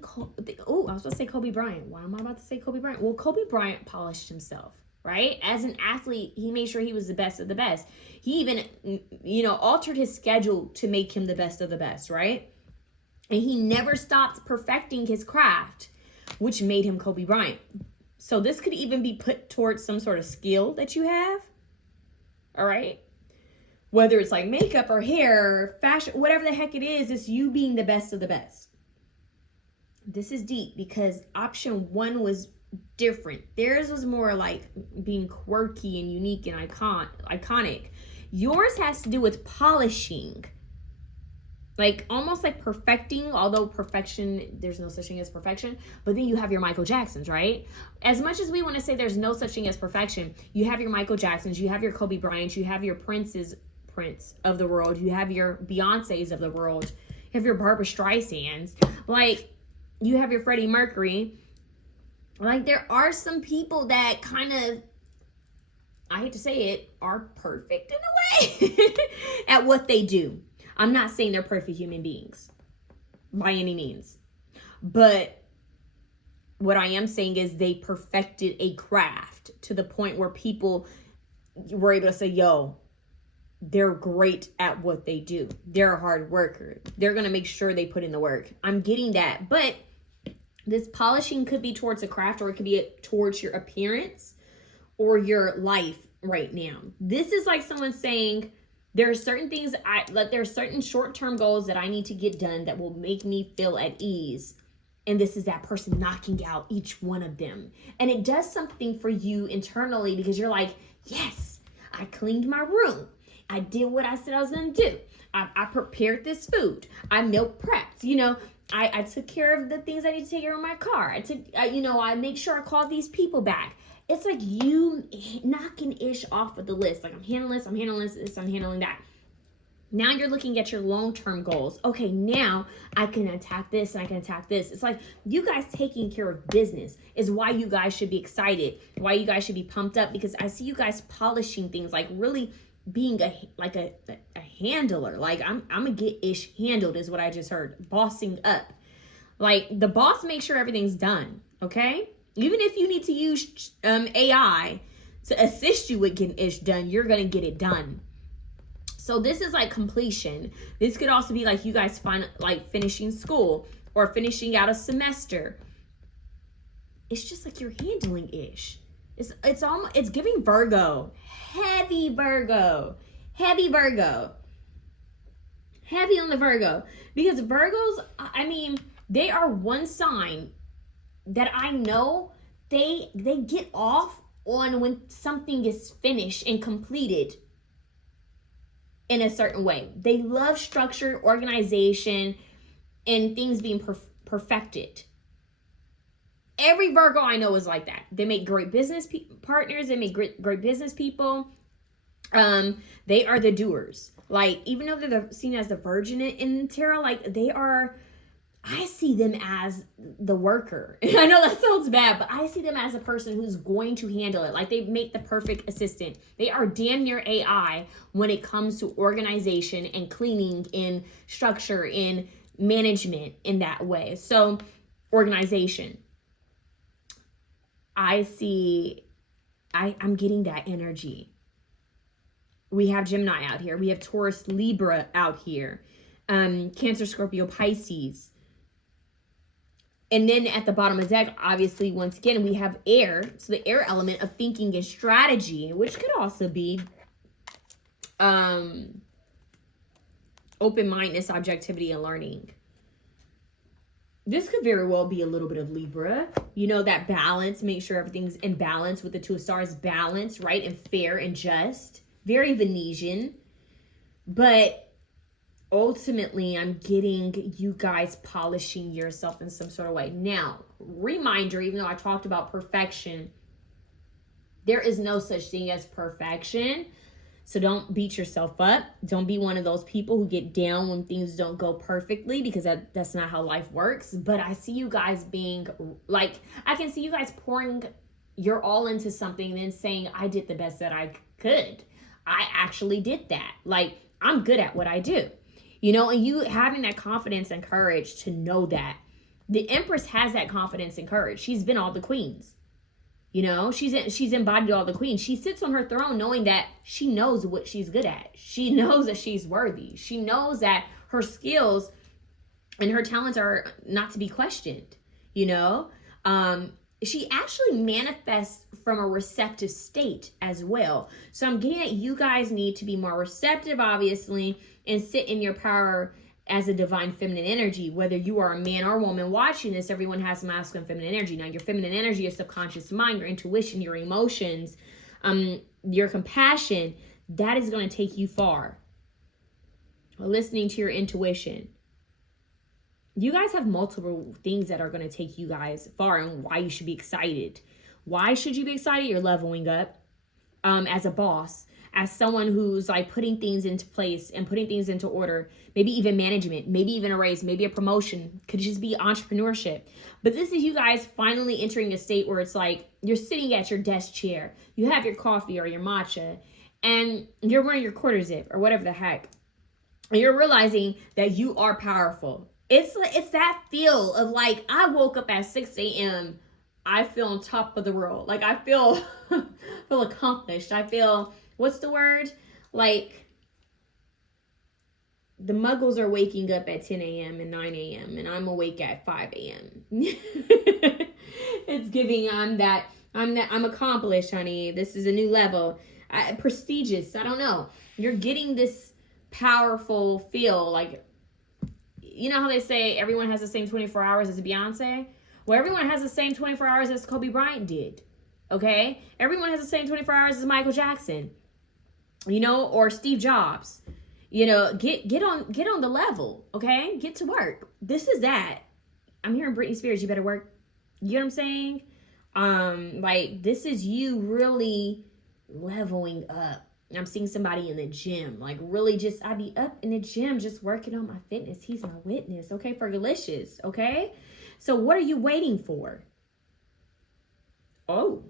was about to say Kobe Bryant. Why am I about to say Kobe Bryant? Well, Kobe Bryant polished himself, right? As an athlete, he made sure he was the best of the best. He even, altered his schedule to make him the best of the best, right? And he never stopped perfecting his craft, which made him Kobe Bryant. So this could even be put towards some sort of skill that you have. All right. Whether it's like makeup or hair or fashion, whatever the heck it is, it's you being the best of the best. This is deep because option 1 was different. Theirs was more like being quirky and unique and iconic. Yours has to do with polishing. Like almost like perfecting, although perfection, there's no such thing as perfection. But then you have your Michael Jacksons, right? As much as we want to say there's no such thing as perfection, you have your Michael Jacksons, you have your Kobe Bryants, you have your Prince of the world, you have your Beyoncés of the world, you have your Barbara Streisands, like you have your Freddie Mercury. Like there are some people that kind of, I hate to say it, are perfect in a way at what they do. I'm not saying they're perfect human beings by any means. But what I am saying is they perfected a craft to the point where people were able to say, yo, they're great at what they do. They're a hard worker. They're going to make sure they put in the work. I'm getting that. But this polishing could be towards a craft, or it could be towards your appearance or your life right now. This is like someone saying, there are certain things there are certain short-term goals that I need to get done that will make me feel at ease. And this is that person knocking out each one of them. And it does something for you internally because you're like, yes, I cleaned my room. I did what I said I was going to do. I prepared this food. I meal prepped, I took care of the things I need to take care of in my car. I make sure I call these people back. It's like you knocking ish off of the list. Like I'm handling this, I'm handling that. Now you're looking at your long-term goals. Okay, now I can attack this and I can attack this. It's like you guys taking care of business is why you guys should be excited, why you guys should be pumped up, because I see you guys polishing things, like really being a handler. Like I'm gonna get ish handled is what I just heard. Bossing up. Like the boss makes sure everything's done, okay? Even if you need to use AI to assist you with getting ish done, you're going to get it done. So this is like completion. This could also be like you guys finishing school or finishing out a semester. It's just like you're handling ish. It's giving Virgo. Heavy Virgo. Heavy Virgo. Heavy on the Virgo. Because Virgos, they are one sign that I know they get off on when something is finished and completed in a certain way. They love structure, organization, and things being perfected. Every Virgo I know is like that. They make great business partners. They make great business people. They are the doers. Like, even though they're seen as the virgin in tarot, like they are... I see them as the worker. I know that sounds bad, but I see them as a person who's going to handle it. Like they make the perfect assistant. They are damn near AI when it comes to organization and cleaning and structure and management in that way. So organization. I'm getting that energy. We have Gemini out here. We have Taurus, Libra out here. Cancer, Scorpio, Pisces. And then at the bottom of the deck, obviously, once again, we have air. So the air element of thinking and strategy, which could also be open-mindedness, objectivity, and learning. This could very well be a little bit of Libra. You know, that balance, make sure everything's in balance with the Two of Stars. Balance, right? And fair and just. Very Venetian. But ultimately, I'm getting you guys polishing yourself in some sort of way. Now, reminder, even though I talked about perfection, there is no such thing as perfection. So don't beat yourself up. Don't be one of those people who get down when things don't go perfectly, because that's not how life works. But I see you guys being like, I can see you guys pouring your all into something and then saying, I did the best that I could. I actually did that. Like, I'm good at what I do. You know, and you having that confidence and courage to know that. The Empress has that confidence and courage. She's been all the queens. You know, she's embodied all the queens. She sits on her throne knowing that she knows what she's good at. She knows that she's worthy. She knows that her skills and her talents are not to be questioned. You know, she actually manifests from a receptive state as well. So I'm getting that you guys need to be more receptive, obviously, and sit in your power as a divine feminine energy. Whether you are a man or a woman watching this, everyone has masculine feminine energy. Now, your feminine energy, your subconscious mind, your intuition, your emotions, your compassion, that is going to take you far. Listening to your intuition. You guys have multiple things that are going to take you guys far, and why you should be excited. Why should you be excited? You're leveling up as a boss, as someone who's like putting things into place and putting things into order, maybe even management, maybe even a raise, maybe a promotion, could just be entrepreneurship. But this is you guys finally entering a state where it's like you're sitting at your desk chair, you have your coffee or your matcha, and you're wearing your quarter zip or whatever the heck. And you're realizing that you are powerful. It's that feel of like, I woke up at 6 a.m. I feel on top of the world. Like, I feel feel accomplished. I feel, what's the word? Like, the muggles are waking up at 10 a.m. and 9 a.m. and I'm awake at 5 a.m. It's giving I'm accomplished, honey. This is a new level. Prestigious. I don't know. You're getting this powerful feel. Like, you know how they say everyone has the same 24 hours as Beyonce? Well, everyone has the same 24 hours as Kobe Bryant did. Okay? Everyone has the same 24 hours as Michael Jackson. You know, or Steve Jobs. You know, get on the level, okay? Get to work. This is that. I'm hearing Britney Spears, you better work. You know what I'm saying? Like, this is you really leveling up. I'm seeing somebody in the gym, like really just, I'd be up in the gym just working on my fitness. He's my witness, okay, for delicious, okay? So what are you waiting for? Oh,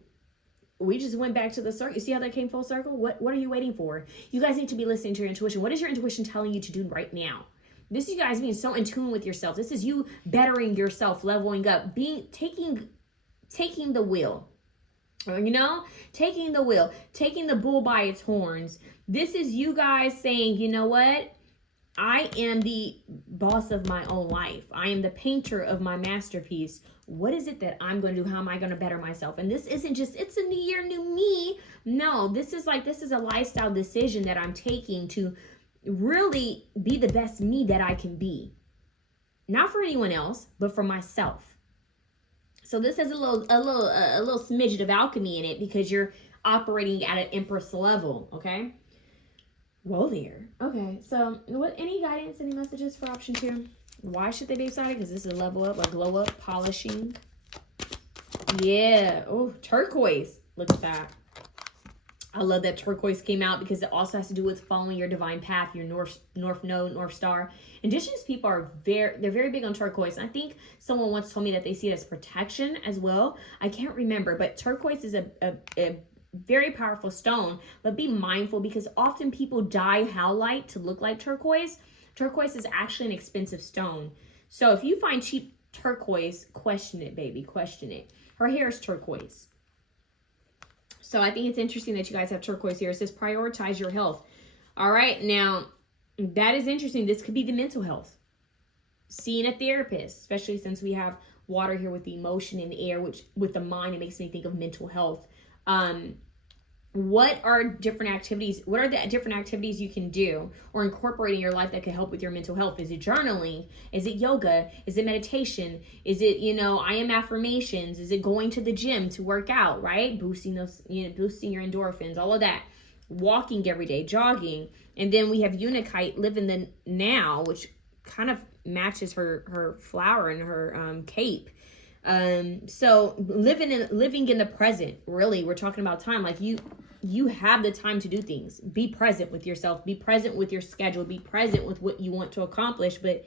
we just went back to the circle. You see how that came full circle? What are you waiting for? You guys need to be listening to your intuition. What is your intuition telling you to do right now? This is you guys being so in tune with yourself. This is you bettering yourself, leveling up, taking the wheel. You know, taking the wheel, taking the bull by its horns. This is you guys saying, you know what? I am the boss of my own life. I am the painter of my masterpiece. What is it that I'm going to do? How am I going to better myself? And this isn't just, it's a new year, new me. No, this is a lifestyle decision that I'm taking to really be the best me that I can be. Not for anyone else, but for myself. So this has a little smidget of alchemy in it because you're operating at an Empress level, okay? Whoa there. Okay, so any guidance, any messages for option 2? Why should they be excited? Because this is a level up, a glow up, polishing. Yeah. Oh, turquoise. Look at that. I love that turquoise came out because it also has to do with following your divine path, your north node, north star. Indigenous people are very big on turquoise. And I think someone once told me that they see it as protection as well. I can't remember, but turquoise is a very powerful stone. But be mindful because often people dye howlite to look like turquoise. Turquoise is actually an expensive stone. So if you find cheap turquoise, question it, baby, question it. Her hair is turquoise. So I think it's interesting that you guys have turquoise here. It says prioritize your health. All right, now That is interesting. This could be the mental health. Seeing a therapist, especially since we have water here with the emotion in the air, which with the mind, it makes me think of mental health. What are different activities? What are the different activities you can do or incorporate in your life that can help with your mental health? Is it journaling? Is it yoga? Is it meditation? Is it, I am affirmations? Is it going to the gym to work out, right? Boosting those, boosting your endorphins, all of that. Walking every day, jogging. And then we have Unikite, live in the now, which kind of matches her flower and her cape. So living in the present, really, we're talking about time. Like you have the time to do things. Be present with yourself, be present with your schedule, be present with what you want to accomplish. But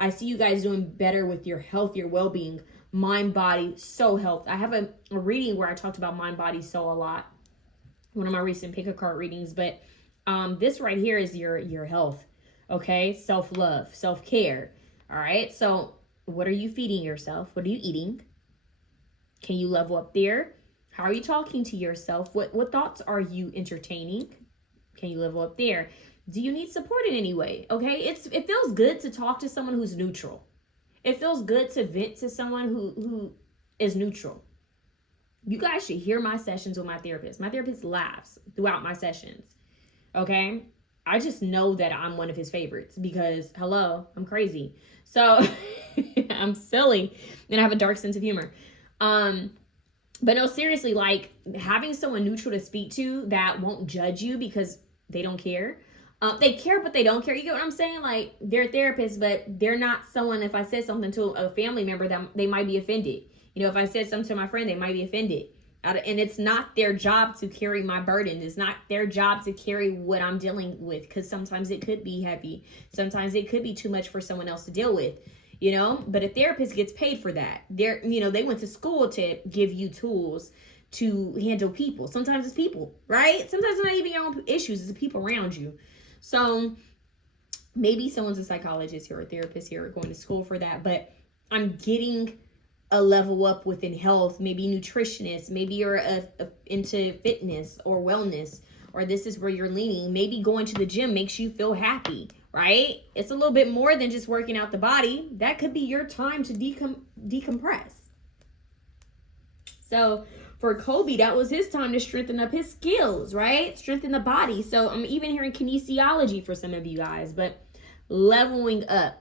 I see you guys doing better with your health, your well-being, mind, body, soul health. I have a reading where I talked about mind, body, soul a lot. One of my recent pick a card readings, but this right here is your health. Okay, self-love, self-care. All right, so what are you feeding yourself? What are you eating? Can you level up there? How are you talking to yourself? What thoughts are you entertaining? Can you level up there? Do you need support in any way? Okay, it feels good to talk to someone who's neutral. It feels good to vent to someone who is neutral. You guys should hear my sessions with my therapist. My therapist laughs throughout my sessions. Okay, I just know that I'm one of his favorites because, hello, I'm crazy. So I'm silly and I have a dark sense of humor. But no, seriously, like having someone neutral to speak to that won't judge you because they don't care. They care, but they don't care. You get what I'm saying? Like they're therapists, but they're not someone, if I said something to a family member, that they might be offended. If I said something to my friend, they might be offended. And it's not their job to carry my burden. It's not their job to carry what I'm dealing with, because sometimes it could be heavy. Sometimes it could be too much for someone else to deal with, but a therapist gets paid for that. They went to school to give you tools to handle people. Sometimes it's people, right? Sometimes it's not even your own issues. It's the people around you. So maybe someone's a psychologist here or a therapist here or going to school for that, but I'm getting a level up within health, maybe nutritionist, maybe you're into fitness or wellness, or this is where you're leaning. Maybe going to the gym makes you feel happy, right? It's a little bit more than just working out the body. That could be your time to decompress. So for Kobe, that was his time to strengthen up his skills, right? Strengthen the body. So I'm even hearing kinesiology for some of you guys, but leveling up.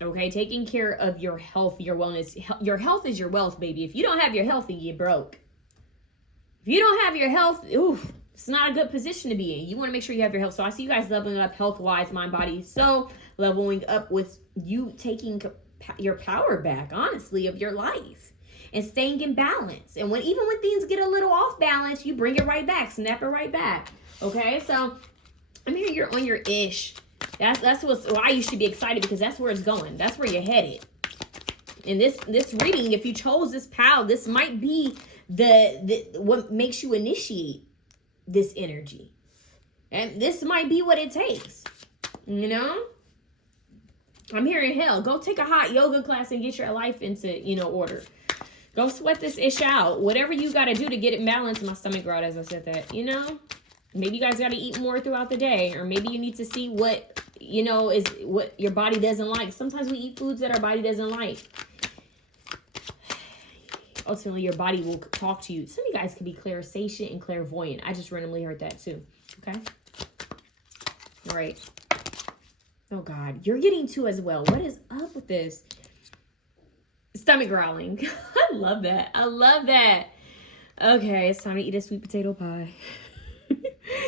Okay, taking care of your health, your wellness. Your health is your wealth, baby. If you don't have your health, you're broke. If you don't have your health, it's not a good position to be in. You want to make sure you have your health. So I see you guys leveling up health-wise, mind, body, soul, leveling up with you taking your power back, honestly, of your life and staying in balance. And even when things get a little off balance, you bring it right back, snap it right back. Okay, so I'm hearing you're on your ish. That's why you should be excited, because that's where it's going. That's where you're headed. In this reading, if you chose this pal, this might be the what makes you initiate this energy. And this might be what it takes. I'm hearing hell. Go take a hot yoga class and get your life into, order. Go sweat this ish out. Whatever you got to do to get it balanced. My stomach growled as I said that, Maybe you guys got to eat more throughout the day, or maybe you need to see what, is what your body doesn't like. Sometimes we eat foods that our body doesn't like. Ultimately, your body will talk to you. Some of you guys could be clairsentient and clairvoyant. I just randomly heard that too. Okay. All right. Oh God, you're getting two as well. What is up with this? Stomach growling. I love that. I love that. Okay, it's time to eat a sweet potato pie.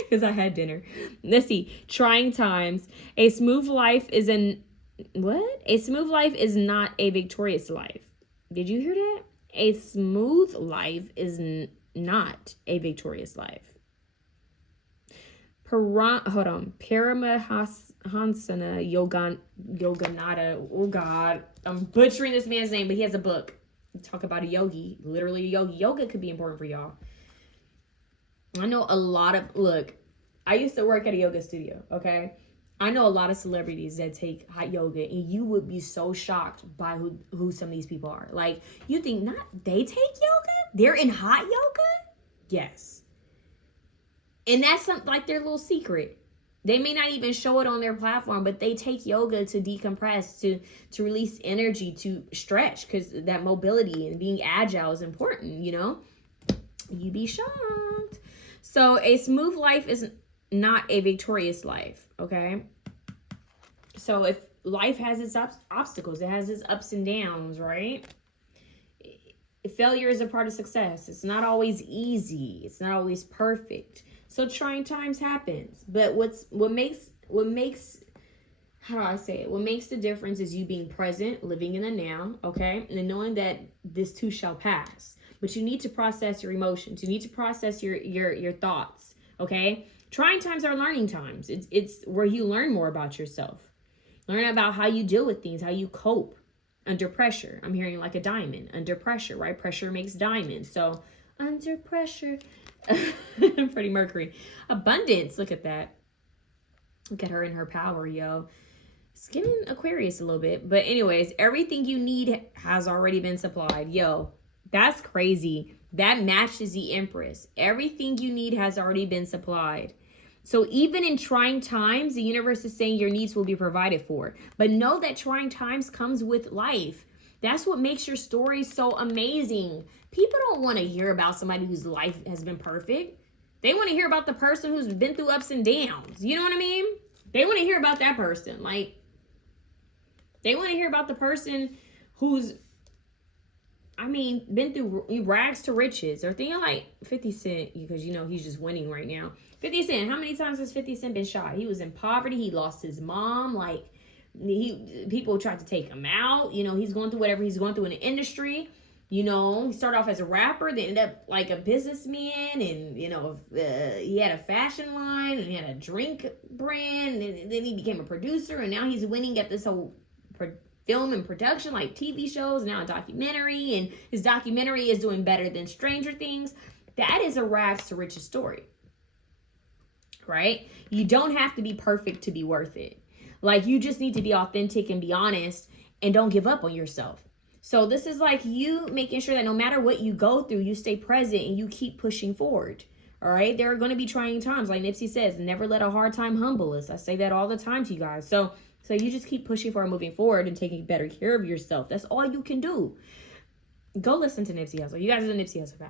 Because I had dinner. Let's see. Trying times. A smooth life is A smooth life is not a victorious life. Did you hear that? A smooth life is not a victorious life. Paramahansana Yogananda. Oh God, I'm butchering this man's name, but he has a book. Talk about a yogi. Literally a yogi. Yoga could be important for y'all. I know a lot of, I used to work at a yoga studio, okay? I know a lot of celebrities that take hot yoga, and you would be so shocked by who some of these people are. Like, you think, they take yoga? They're in hot yoga? Yes. And that's their little secret. They may not even show it on their platform, but they take yoga to decompress, to release energy, to stretch, because that mobility and being agile is important, you know? You be shocked. So a smooth life is not a victorious life, okay? So if life has its obstacles, it has its ups and downs, right? Failure is a part of success. It's not always easy. It's not always perfect. So trying times happens, but what makes how do I say it? What makes the difference is you being present, living in the now, okay, and then knowing that this too shall pass. But you need to process your emotions. You need to process your thoughts, okay. Trying times are learning times. It's where you learn more about yourself, learn about how you deal with things, how you cope under pressure. I'm hearing like a diamond under pressure, right? Pressure makes diamonds. So under pressure. Freddie Mercury. Abundance. Look at that. Look at her in her power, yo. It's giving Aquarius a little bit. But anyways, everything you need has already been supplied. Yo, that's crazy. That matches the Empress. Everything you need has already been supplied. So even in trying times, the universe is saying your needs will be provided for. But know that trying times comes with life. That's what makes your story so amazing. People don't want to hear about somebody whose life has been perfect. They want to hear about the person who's been through ups and downs. You know what I mean? They want to hear about that person. Like, they want to hear about the person who's, I mean, been through rags to riches. Or thinking like 50 Cent, because, you know, he's just winning right now. 50 Cent, how many times has 50 Cent been shot? He was in poverty. He lost his mom. Like, people tried to take him out. You know, he's going through whatever he's going through in the industry. You know, he started off as a rapper, then ended up like a businessman, and, you know, he had a fashion line, and he had a drink brand, and then he became a producer, and now he's winning at this whole film and production, like TV shows, now a documentary, and his documentary is doing better than Stranger Things. That is a rags to riches story, right? You don't have to be perfect to be worth it. Like, you just need to be authentic and be honest, and don't give up on yourself. So this is like you making sure that no matter what you go through, you stay present and you keep pushing forward. All right. There are going to be trying times. Like Nipsey says, never let a hard time humble us. I say that all the time to you guys. So you just keep pushing forward, moving forward, and taking better care of yourself. That's all you can do. Go listen to Nipsey Hussle. You guys are the Nipsey Hussle pal.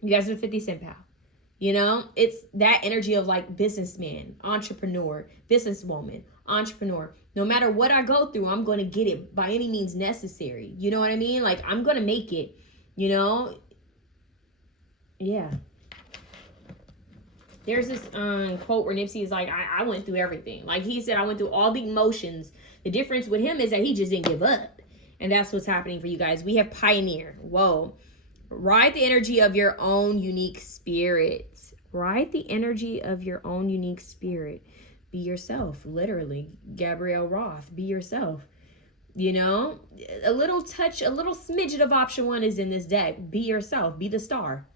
You guys are the 50 Cent pal. You know, it's that energy of like businessman, entrepreneur, businesswoman, entrepreneur. No matter what I go through, I'm going to get it by any means necessary. You know what I mean? Like, I'm going to make it, you know? Yeah. There's this quote where Nipsey is like, I went through everything. Like he said, I went through all the emotions. The difference with him is that he just didn't give up. And that's what's happening for you guys. We have Pioneer. Whoa. Ride the energy of your own unique spirit. Ride the energy of your own unique spirit. Be yourself, literally. Gabrielle Roth, be yourself. You know, a little touch, a little smidget of option 1 is in this deck. Be yourself, be the star.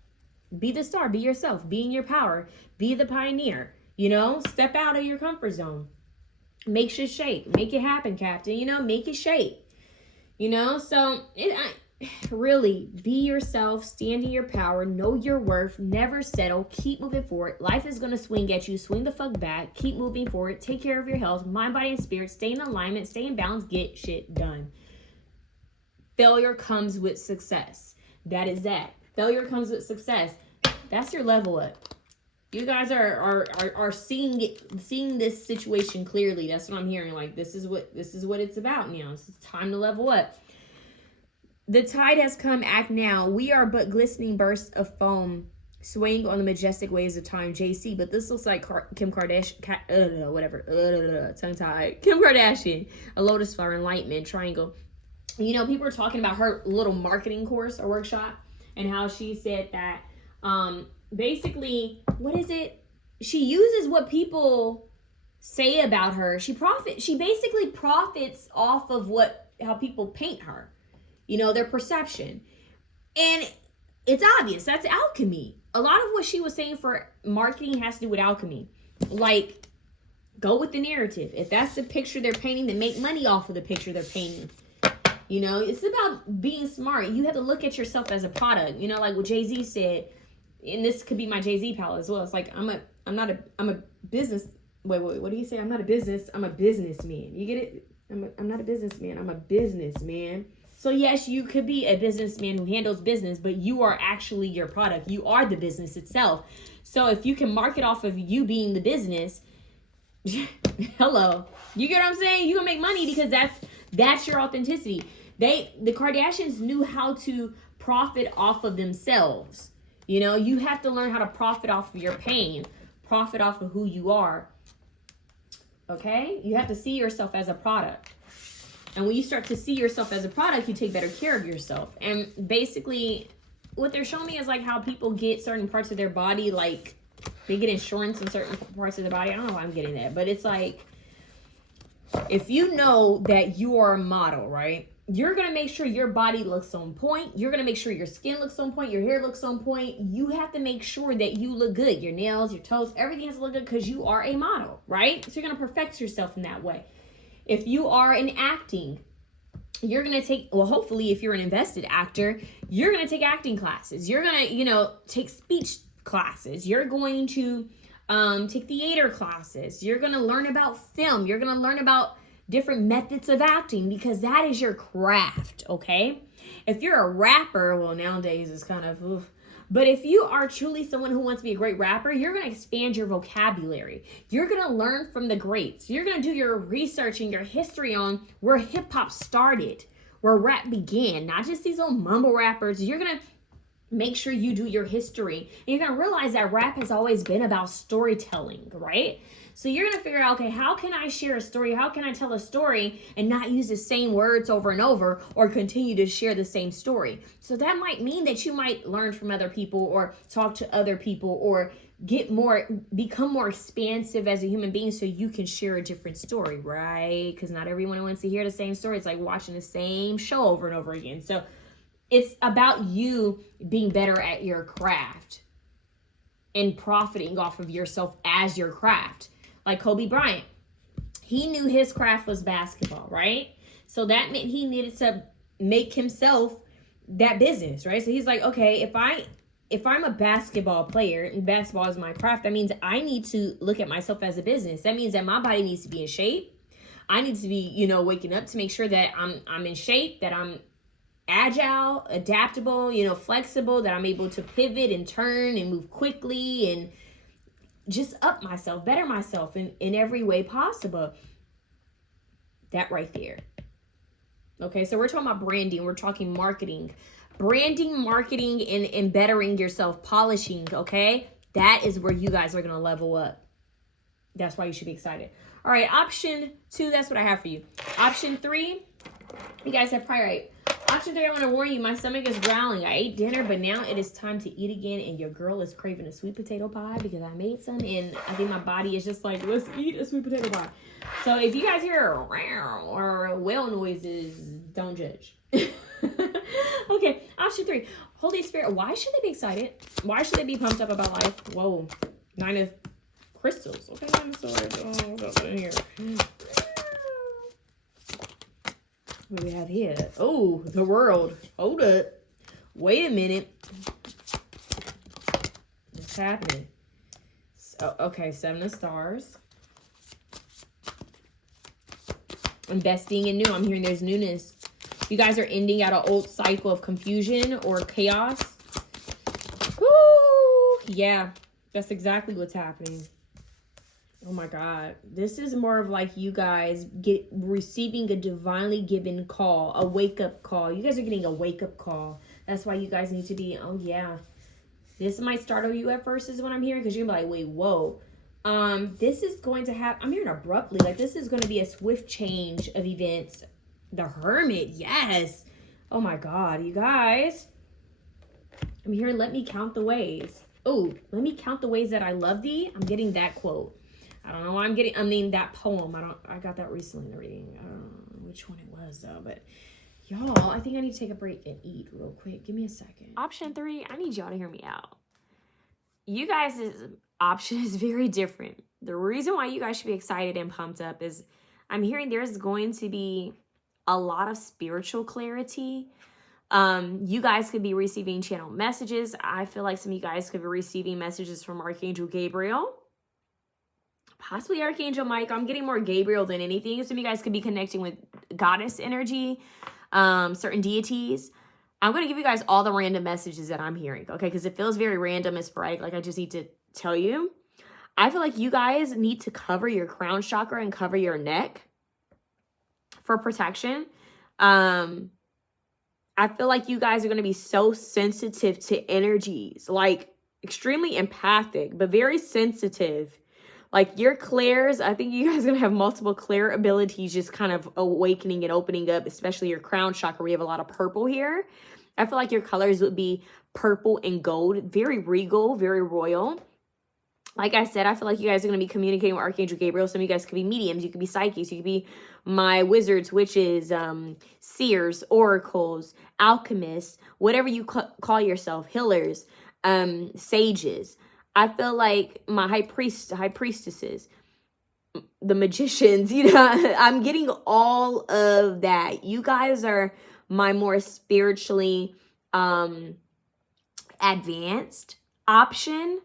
Be the star, be yourself, be in your power, be the pioneer. You know, step out of your comfort zone. Make shit shake, make it happen, Captain. You know, make it shake. You know, so really be yourself, stand in your power, know your worth, never settle, keep moving forward. Life is going to swing at you, swing the fuck back, keep moving forward, take care of your health, mind, body, and spirit, stay in alignment, stay in balance, get shit done. Failure comes with success. That is that. Failure comes with success. That's your level up. You guys are seeing this situation clearly. That's what I'm hearing. Like, this is what it's about now. It's time to level up. The tide has come, act now. We are but glistening bursts of foam, swaying on the majestic waves of time. JC, but this looks like Kim Kardashian, tongue-tied. Kim Kardashian, a lotus flower, enlightenment, triangle. You know, people are talking about her little marketing course or workshop, and how she said that, basically, what is it? She uses what people say about her. She basically profits off of how people paint her. You know, their perception. And it's obvious. That's alchemy. A lot of what she was saying for marketing has to do with alchemy. Like, go with the narrative. If that's the picture they're painting, then make money off of the picture they're painting. You know, it's about being smart. You have to look at yourself as a product. You know, like what Jay-Z said, and this could be my Jay-Z pal as well. It's like, I'm a business Wait, what do you say? I'm not a business. I'm a businessman. You get it? I'm not a businessman. I'm a businessman. So yes, you could be a businessman who handles business, but you are actually your product. You are the business itself. So if you can market off of you being the business, hello, you get what I'm saying? You can make money because that's your authenticity. The Kardashians knew how to profit off of themselves. You know, you have to learn how to profit off of your pain, profit off of who you are. Okay? You have to see yourself as a product. And when you start to see yourself as a product, you take better care of yourself. And basically, what they're showing me is like how people get certain parts of their body, like they get insurance in certain parts of the body. I don't know why I'm getting that, but it's like, if you know that you are a model, right? You're going to make sure your body looks on point. You're going to make sure your skin looks on point. Your hair looks on point. You have to make sure that you look good. Your nails, your toes, everything has to look good because you are a model, right? So you're going to perfect yourself in that way. If you are in acting, you're going to take, well, hopefully if you're an invested actor, you're going to take acting classes. You're going to, take speech classes. You're going to take theater classes. You're going to learn about film. You're going to learn about different methods of acting because that is your craft, okay? If you're a rapper, well, nowadays it's kind of, oof. But if you are truly someone who wants to be a great rapper, you're going to expand your vocabulary. You're going to learn from the greats. You're going to do your research and your history on where hip hop started, where rap began, not just these old mumble rappers. You're going to make sure you do your history. And you're going to realize that rap has always been about storytelling, right? So you're going to figure out, okay, how can I share a story? How can I tell a story and not use the same words over and over or continue to share the same story? So that might mean that you might learn from other people or talk to other people or become more expansive as a human being so you can share a different story, right? Because not everyone wants to hear the same story. It's like watching the same show over and over again. So it's about you being better at your craft and profiting off of yourself as your craft. Like Kobe Bryant, he knew his craft was basketball, right? So that meant he needed to make himself that business, right? So he's like, okay, if I'm a basketball player and basketball is my craft, that means I need to look at myself as a business. That means that my body needs to be in shape. I need to be, waking up to make sure that I'm in shape, that I'm agile, adaptable, flexible, that I'm able to pivot and turn and move quickly and just up myself, better myself in every way possible. That right there. Okay, so we're talking about branding. We're talking marketing. Branding, marketing, and bettering yourself, polishing, okay? That is where you guys are going to level up. That's why you should be excited. All right, option 2, that's what I have for you. Option 3, you guys have probably right. Option 3, I want to warn you, my stomach is growling. I ate dinner, but now it is time to eat again, and your girl is craving a sweet potato pie because I made some, and I think my body is just like, let's eat a sweet potato pie. So if you guys hear or whale noises, don't judge. Okay, option 3, Holy Spirit. Why should they be excited? Why should they be pumped up about life? Whoa, 9 of crystals. Okay, 9 of swords. Oh, what's up in here? What do we have here? Oh, the world. Hold up. Wait a minute. What's happening? So, okay, 7 of stars. Investing in new. I'm hearing there's newness. You guys are ending out an old cycle of confusion or chaos. Woo! Yeah, that's exactly what's happening. Oh my God. This is more of like you guys receiving a divinely given call, a wake-up call. You guys are getting a wake-up call. That's why you guys need to be, oh yeah. This might startle you at first is what I'm hearing because you're going to be like, wait, whoa. This is going to happen. I'm hearing abruptly. Like this is going to be a swift change of events. The Hermit. Yes. Oh my God, you guys. I'm hearing, let me count the ways. Oh, let me count the ways that I love thee. I'm getting that quote. I don't know why I'm getting, that poem. I got that recently in the reading. I don't know which one it was though, but y'all, I think I need to take a break and eat real quick. Give me a second. Option 3, I need y'all to hear me out. You guys' option is very different. The reason why you guys should be excited and pumped up is I'm hearing there's going to be a lot of spiritual clarity. You guys could be receiving channel messages. I feel like some of you guys could be receiving messages from Archangel Gabriel. possibly Archangel Michael. I'm getting more Gabriel than anything. Some of you guys could be connecting with goddess energy, certain deities. I'm going to give you guys all the random messages that I'm hearing, okay? Because it feels very random and sporadic. Like, I just need to tell you. I feel like you guys need to cover your crown chakra and cover your neck for protection. I feel like you guys are going to be so sensitive to energies, like extremely empathic, but very sensitive. Like your clairs, I think you guys are going to have multiple clair abilities just kind of awakening and opening up, especially your crown chakra. We have a lot of purple here. I feel like your colors would be purple and gold, very regal, very royal. Like I said, I feel like you guys are going to be communicating with Archangel Gabriel. Some of you guys could be mediums. You could be psychics. You could be my wizards, witches, seers, oracles, alchemists, whatever you call yourself, healers, sages. I feel like my high priestesses, the magicians, you know, I'm getting all of that. You guys are my more spiritually advanced option.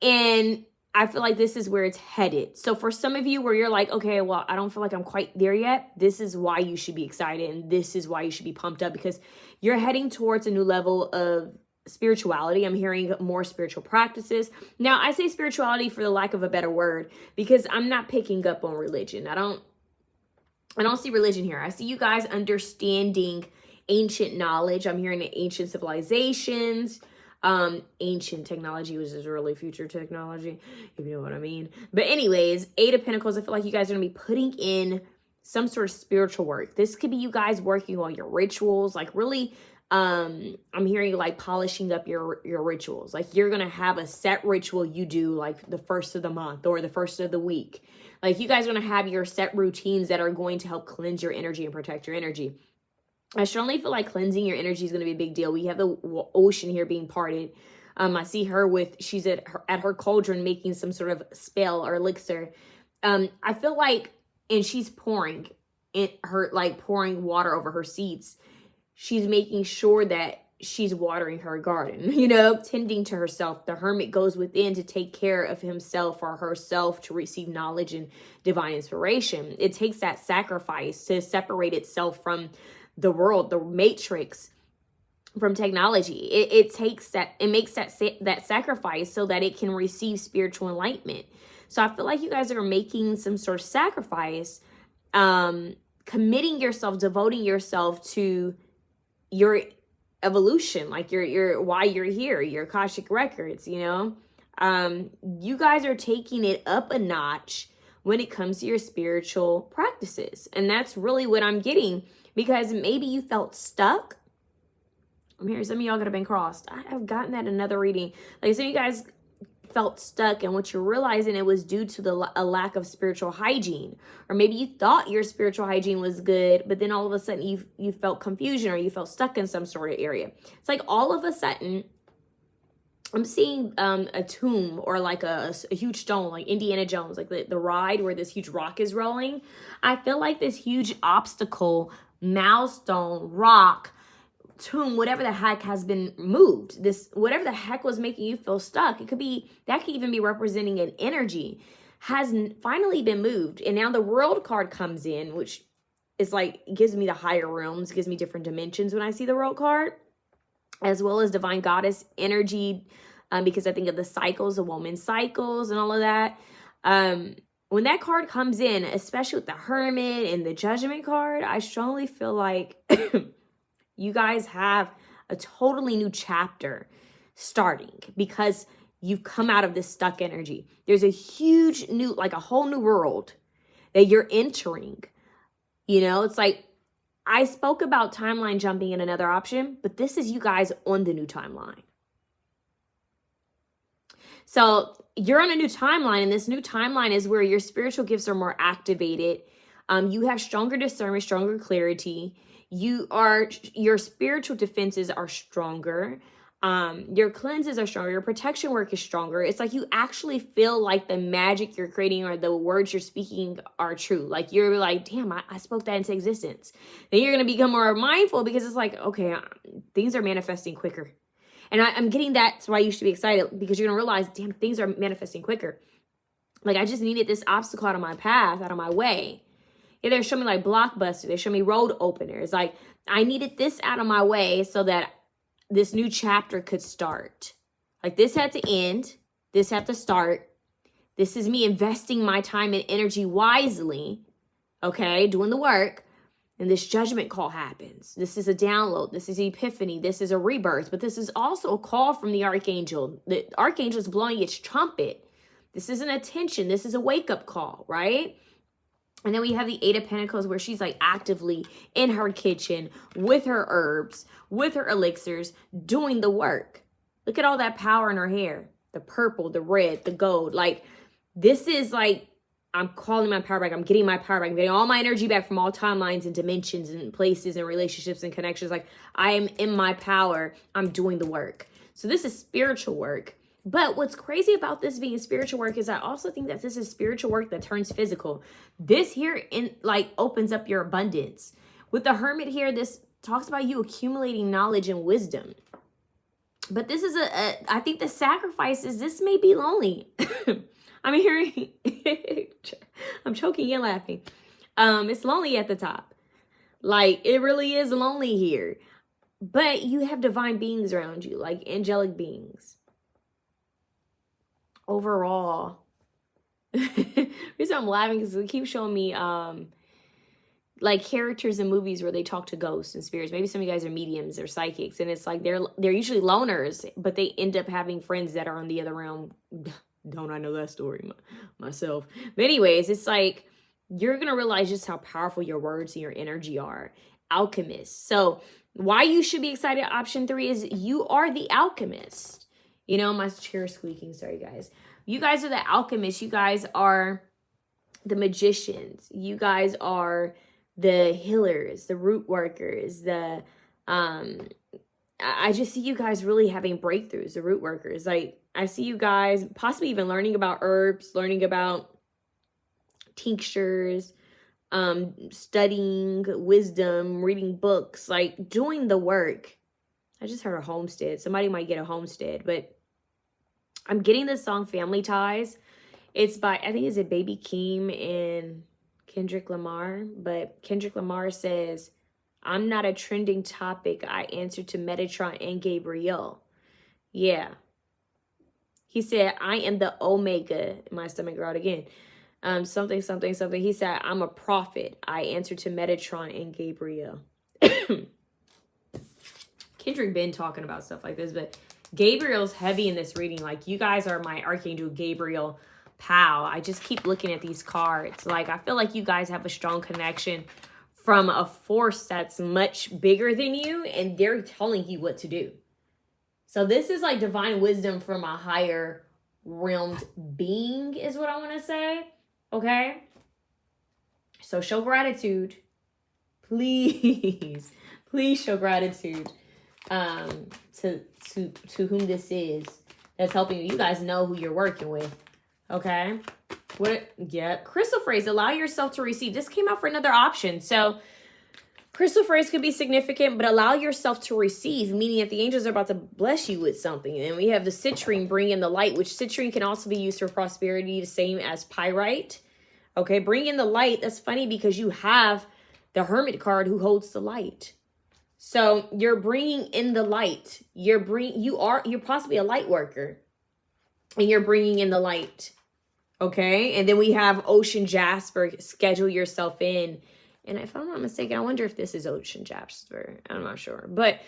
And I feel like this is where it's headed. So for some of you where you're like, okay, well, I don't feel like I'm quite there yet. This is why you should be excited. And this is why you should be pumped up, because you're heading towards a new level of spirituality. I'm hearing more spiritual practices. Now, I say spirituality for the lack of a better word, because I'm not picking up on religion. I don't see religion here. I see you guys understanding ancient knowledge. I'm hearing the ancient civilizations, ancient technology, which is really future technology, if you know what I mean. But anyways, Eight of Pentacles, I feel like you guys are going to be putting in some sort of spiritual work. This could be you guys working on your rituals, like really, I'm hearing like polishing up your rituals. Like you're going to have a set ritual you do like the first of the month or the first of the week. Like you guys are going to have your set routines that are going to help cleanse your energy and protect your energy. I strongly feel like cleansing your energy is going to be a big deal. We have the ocean here being parted. I see her she's at her cauldron making some sort of spell or elixir. I feel like, and she's pouring water over her seeds. She's making sure that she's watering her garden, you know, tending to herself. The hermit goes within to take care of himself or herself to receive knowledge and divine inspiration. It takes that sacrifice to separate itself from the world, the matrix, from technology. It takes that, it makes that sacrifice so that it can receive spiritual enlightenment. So I feel like you guys are making some sort of sacrifice, committing yourself, devoting yourself to your evolution, like your why you're here, your Akashic records, you know. You guys are taking it up a notch when it comes to your spiritual practices. And that's really what I'm getting. Because maybe you felt stuck. I'm hearing some of y'all could have been crossed. I have gotten that in another reading. Like some of you guys felt stuck, and what you're realizing it was due to a lack of spiritual hygiene. Or maybe you thought your spiritual hygiene was good, but then all of a sudden you felt confusion or you felt stuck in some sort of area. It's like all of a sudden I'm seeing a tomb or like a huge stone, like Indiana Jones, like the ride where this huge rock is rolling. I feel like this huge obstacle, milestone, rock, tomb, whatever the heck has been moved. This, whatever the heck was making you feel stuck, it could be, that could even be representing an energy, has finally been moved. And now the World card comes in, which is like, gives me the higher realms, gives me different dimensions when I see the World card, as well as divine goddess energy, because I think of the cycles, the woman's cycles and all of that. When that card comes in, especially with the Hermit and the Judgment card, I strongly feel like you guys have a totally new chapter starting, because you've come out of this stuck energy. There's a huge new, like a whole new world that you're entering. You know, it's like, I spoke about timeline jumping in another option, but this is you guys on the new timeline. So you're on a new timeline, and this new timeline is where your spiritual gifts are more activated. You have stronger discernment, stronger clarity. Your spiritual defenses are stronger. Your cleanses are stronger. Your protection work is stronger. It's like you actually feel like the magic you're creating or the words you're speaking are true. Like you're like, damn, I spoke that into existence. Then you're going to become more mindful, because it's like, okay, things are manifesting quicker. And I'm getting that's why you should be excited, because you're going to realize, damn, things are manifesting quicker. Like, I just needed this obstacle out of my path, out of my way. Yeah, they're showing me like Blockbuster. They show me road openers. Like, I needed this out of my way so that this new chapter could start. Like, this had to end. This had to start. This is me investing my time and energy wisely. Okay, doing the work. And this judgment call happens. This is a download. This is epiphany. This is a rebirth. But this is also a call from the archangel. The archangel is blowing its trumpet. This is an attention. This is a wake-up call, right? And then we have the Eight of Pentacles where she's like actively in her kitchen with her herbs, with her elixirs, doing the work. Look at all that power in her hair. The purple, the red, the gold. Like, this is like, I'm calling my power back. I'm getting my power back. I'm getting all my energy back from all timelines and dimensions and places and relationships and connections. Like, I am in my power. I'm doing the work. So this is spiritual work. But what's crazy about this being spiritual work is I also think that this is spiritual work that turns physical. This here opens up your abundance. With the Hermit here, this talks about you accumulating knowledge and wisdom. But this is I think the sacrifice is this may be lonely. I'm hearing, I'm choking and laughing. It's lonely at the top. Like, it really is lonely here. But you have divine beings around you, like angelic beings. Overall, the reason I'm laughing is it keeps showing me like characters in movies where they talk to ghosts and spirits. Maybe some of you guys are mediums or psychics, and it's like they're usually loners, but they end up having friends that are in the other realm. Don't I know that story myself? But anyways, it's like you're gonna realize just how powerful your words and your energy are. Alchemist. So why you should be excited, option 3, is you are the alchemist. You know, my chair is squeaking. Sorry, guys. You guys are the alchemists. You guys are the magicians. You guys are the healers, the root workers, the I just see you guys really having breakthroughs, the root workers. Like, I see you guys possibly even learning about herbs, learning about tinctures, studying wisdom, reading books, like doing the work. I just heard a homestead. Somebody might get a homestead, but I'm getting this song Family Ties. It's by, I think it's Baby Keem and Kendrick Lamar. But Kendrick Lamar says, I'm not a trending topic. I answer to Metatron and Gabriel. Yeah. He said, I am the Omega. My stomach growled again. Something. He said, I'm a prophet. I answer to Metatron and Gabriel. Kendrick been talking about stuff like this, but Gabriel's heavy in this reading. Like, you guys are my Archangel Gabriel pal. I just keep looking at these cards. Like, I feel like you guys have a strong connection from a force that's much bigger than you, and they're telling you what to do. So this is like divine wisdom from a higher realmed being is what I want to say. Okay? So show gratitude. Please. Please show gratitude. To whom this is that's helping you. You guys know who you're working with. Okay. Crystal phrase, allow yourself to receive. This came out for another option. So crystal phrase could be significant, but allow yourself to receive, meaning that the angels are about to bless you with something. And we have the citrine, bring in the light, which citrine can also be used for prosperity, the same as pyrite. Okay, bring in the light. That's funny because you have the Hermit card who holds the light. So you're bringing in the light. You're possibly a light worker, and you're bringing in the light. Okay. And then we have Ocean Jasper, schedule yourself in. And if I'm not mistaken, I wonder if this is Ocean Jasper. I'm not sure. But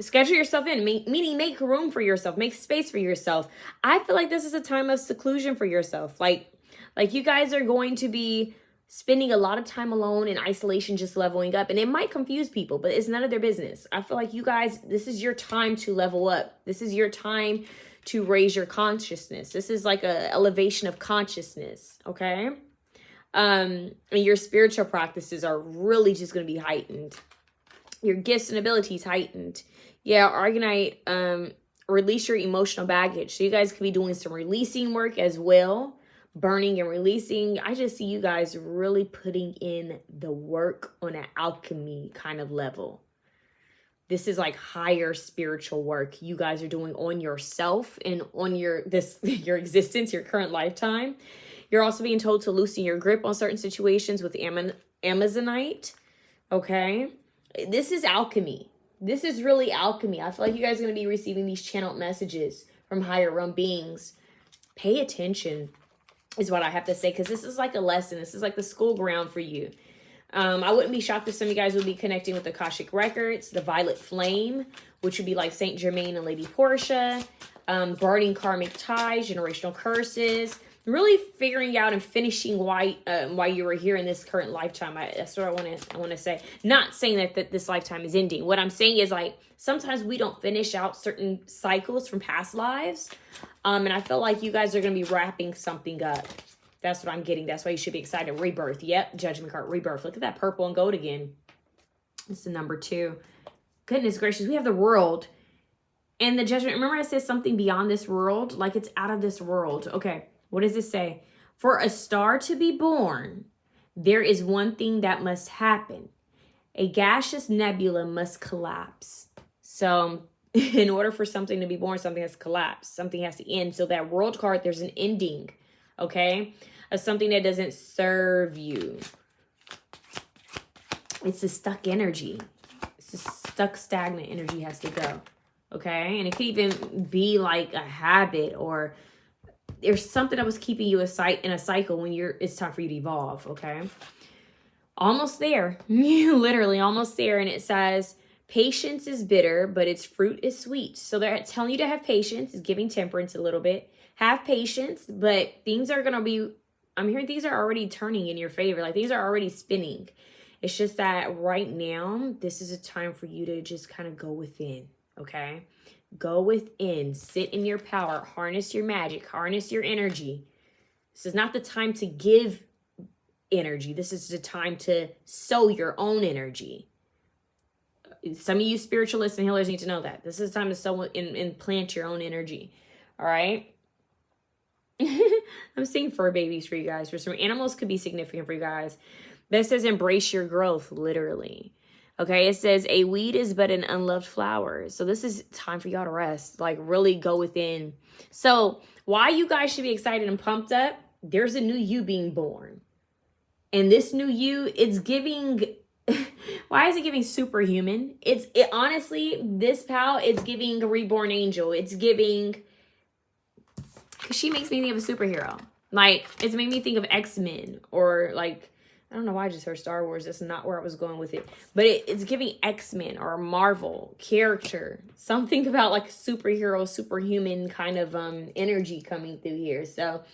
schedule yourself in, meaning make room for yourself, make space for yourself. I feel like this is a time of seclusion for yourself. Like you guys are going to be spending a lot of time alone in isolation, just leveling up. And it might confuse people, but it's none of their business. I feel like you guys, this is your time to level up. This is your time to raise your consciousness. This is like a elevation of consciousness, okay? And your spiritual practices are really just going to be heightened. Your gifts and abilities heightened. Yeah, Argonite, release your emotional baggage. So you guys could be doing some releasing work as well. Burning and releasing. I just see you guys really putting in the work on an alchemy kind of level. This is like higher spiritual work you guys are doing on yourself and on your your existence, your current lifetime. You're also being told to loosen your grip on certain situations with Amazonite. Okay. This is alchemy. This is really alchemy. I feel like you guys are going to be receiving these channeled messages from higher realm beings. Pay attention is what I have to say, because this is like a lesson. This is like the school ground for you. I wouldn't be shocked if some of you guys would be connecting with the Akashic Records, the Violet Flame, which would be like Saint Germain and Lady Portia, burning karmic ties, generational curses, really figuring out and finishing why you were here in this current lifetime. That's what I want to say. Not saying that this lifetime is ending. What I'm saying is, like, sometimes we don't finish out certain cycles from past lives. And I feel like you guys are going to be wrapping something up. That's what I'm getting. That's why you should be excited. Rebirth. Yep. Judgment card. Rebirth. Look at that purple and gold again. It's the number 2. Goodness gracious. We have the world. And the judgment. Remember I said something beyond this world? Like it's out of this world. Okay. What does it say? For a star to be born, there is one thing that must happen. A gaseous nebula must collapse. So in order for something to be born, something has to collapse. Something has to end. So that world card, there's an ending. Okay? Of something that doesn't serve you. It's a stuck energy. It's a stuck, stagnant energy has to go. Okay? And it could even be like a habit, or there's something that was keeping you in a cycle when it's time for you to evolve. Okay? Almost there. Literally almost there. And it says, patience is bitter, but its fruit is sweet. So they're telling you to have patience. It's giving temperance a little bit. Have patience, but things are going to be, I'm hearing things are already turning in your favor. Like things are already spinning. It's just that right now, this is a time for you to just kind of go within, okay? Go within, sit in your power, harness your magic, harness your energy. This is not the time to give energy. This is the time to sow your own energy. Some of you spiritualists and healers need to know that. This is the time to sow and plant your own energy, all right? I'm seeing fur babies for you guys. For some animals could be significant for you guys. This says embrace your growth, literally. Okay, it says a weed is but an unloved flower. So this is time for y'all to rest. Like really go within. So why you guys should be excited and pumped up, there's a new you being born. And this new you, it's giving... Why is it giving superhuman? It honestly, this pal, it's giving a reborn angel. It's giving... Because she makes me think of a superhero. Like, it's made me think of X-Men. Or, like, I don't know why I just heard Star Wars. That's not where I was going with it. But it's giving X-Men or a Marvel character. Something about, like, superhero, superhuman kind of energy coming through here. So,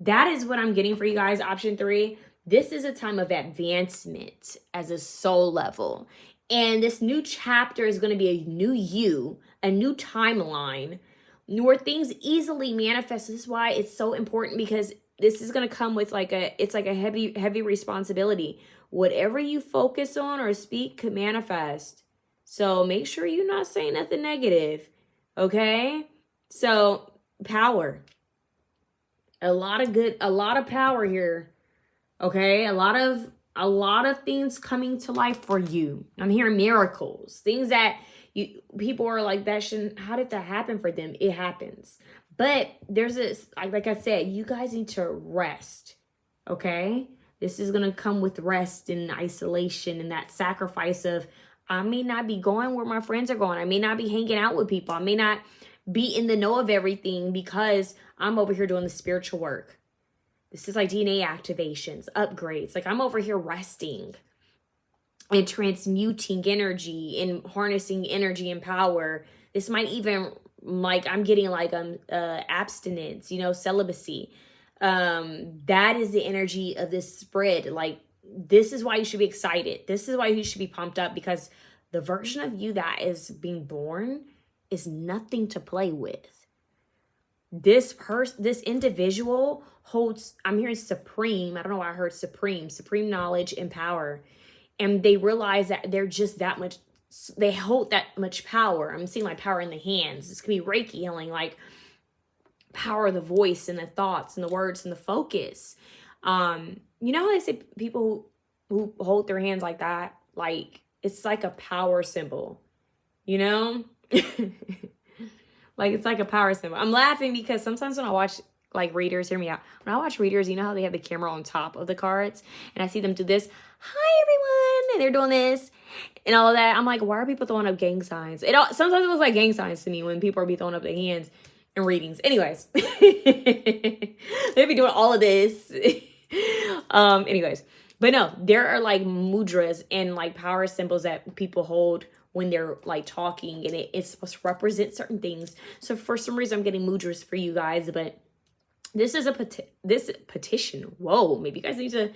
that is what I'm getting for you guys. Option 3. This is a time of advancement as a soul level. And this new chapter is going to be a new you, a new timeline, where things easily manifest. This is why it's so important, because this is going to come with it's like a heavy responsibility. Whatever you focus on or speak could manifest. So make sure you're not saying nothing negative. Okay? So power. A lot of power here. Okay? A lot of things coming to life for you. I'm hearing miracles. Things that people are like, how did that happen for them? It happens. But there's this, like I said, you guys need to rest. Okay? This is going to come with rest and isolation and that sacrifice of, I may not be going where my friends are going. I may not be hanging out with people. I may not be in the know of everything because I'm over here doing the spiritual work. This is like DNA activations, upgrades. Like I'm over here resting and transmuting energy and harnessing energy and power. This might even, like, I'm getting like abstinence, celibacy. That is the energy of this spread. Like, this is why you should be excited. This is why you should be pumped up, because the version of you that is being born is nothing to play with. This individual holds, I'm hearing supreme, I don't know why I heard supreme knowledge and power. And they realize that they're just that much, they hold that much power. I'm seeing like power in the hands. This could be Reiki healing, like power of the voice and the thoughts and the words and the focus. You know how they say people who hold their hands like that, like it's like a power symbol. you know? Like, it's like a power symbol. I'm laughing because sometimes when I watch, like, readers, hear me out. When I watch readers, you know how they have the camera on top of the cards? And I see them do this. Hi, everyone. And they're doing this and all of that. I'm like, why are people throwing up gang signs? Sometimes it looks like gang signs to me when people are be throwing up their hands in readings. Anyways. They be doing all of this. Anyways. But no, there are, like, mudras and, like, power symbols that people hold when they're, like, talking, and it's supposed to represent certain things. So for some reason, I'm getting mudras for you guys, but this is this petition. Whoa, maybe you guys need to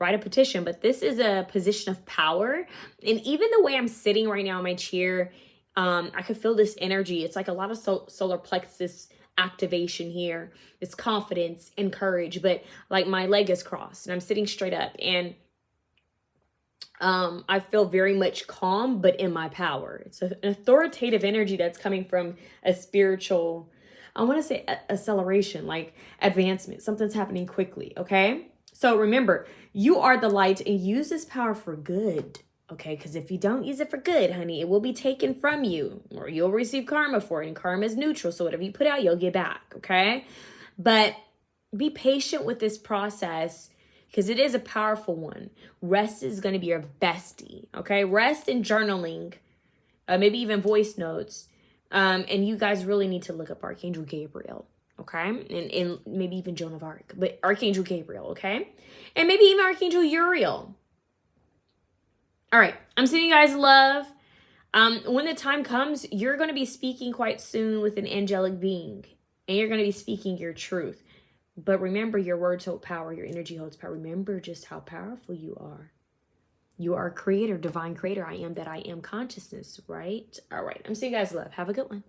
write a petition, but this is a position of power. And even the way I'm sitting right now in my chair, I could feel this energy. It's like a lot of solar plexus activation here. It's confidence and courage, but like my leg is crossed and I'm sitting straight up, and I feel very much calm, but in my power. It's an authoritative energy that's coming from a spiritual, I want to say acceleration, like advancement. Something's happening quickly, okay? So remember, you are the light, and use this power for good, okay? Because if you don't use it for good, honey, it will be taken from you, or you'll receive karma for it, and karma is neutral. So whatever you put out, you'll get back, okay? But be patient with this process, because it is a powerful one. Rest is going to be your bestie, okay? Rest and journaling, maybe even voice notes. And you guys really need to look up Archangel Gabriel, okay? And maybe even Joan of Arc, but Archangel Gabriel, okay? And maybe even Archangel Uriel. All right, I'm sending you guys love. When the time comes, you're going to be speaking quite soon with an angelic being, and you're going to be speaking your truth. But remember, your words hold power. Your energy holds power. Remember just how powerful you are. You are a creator, divine creator. I am that I am consciousness, right? All right. I'm seeing you guys love. Have a good one.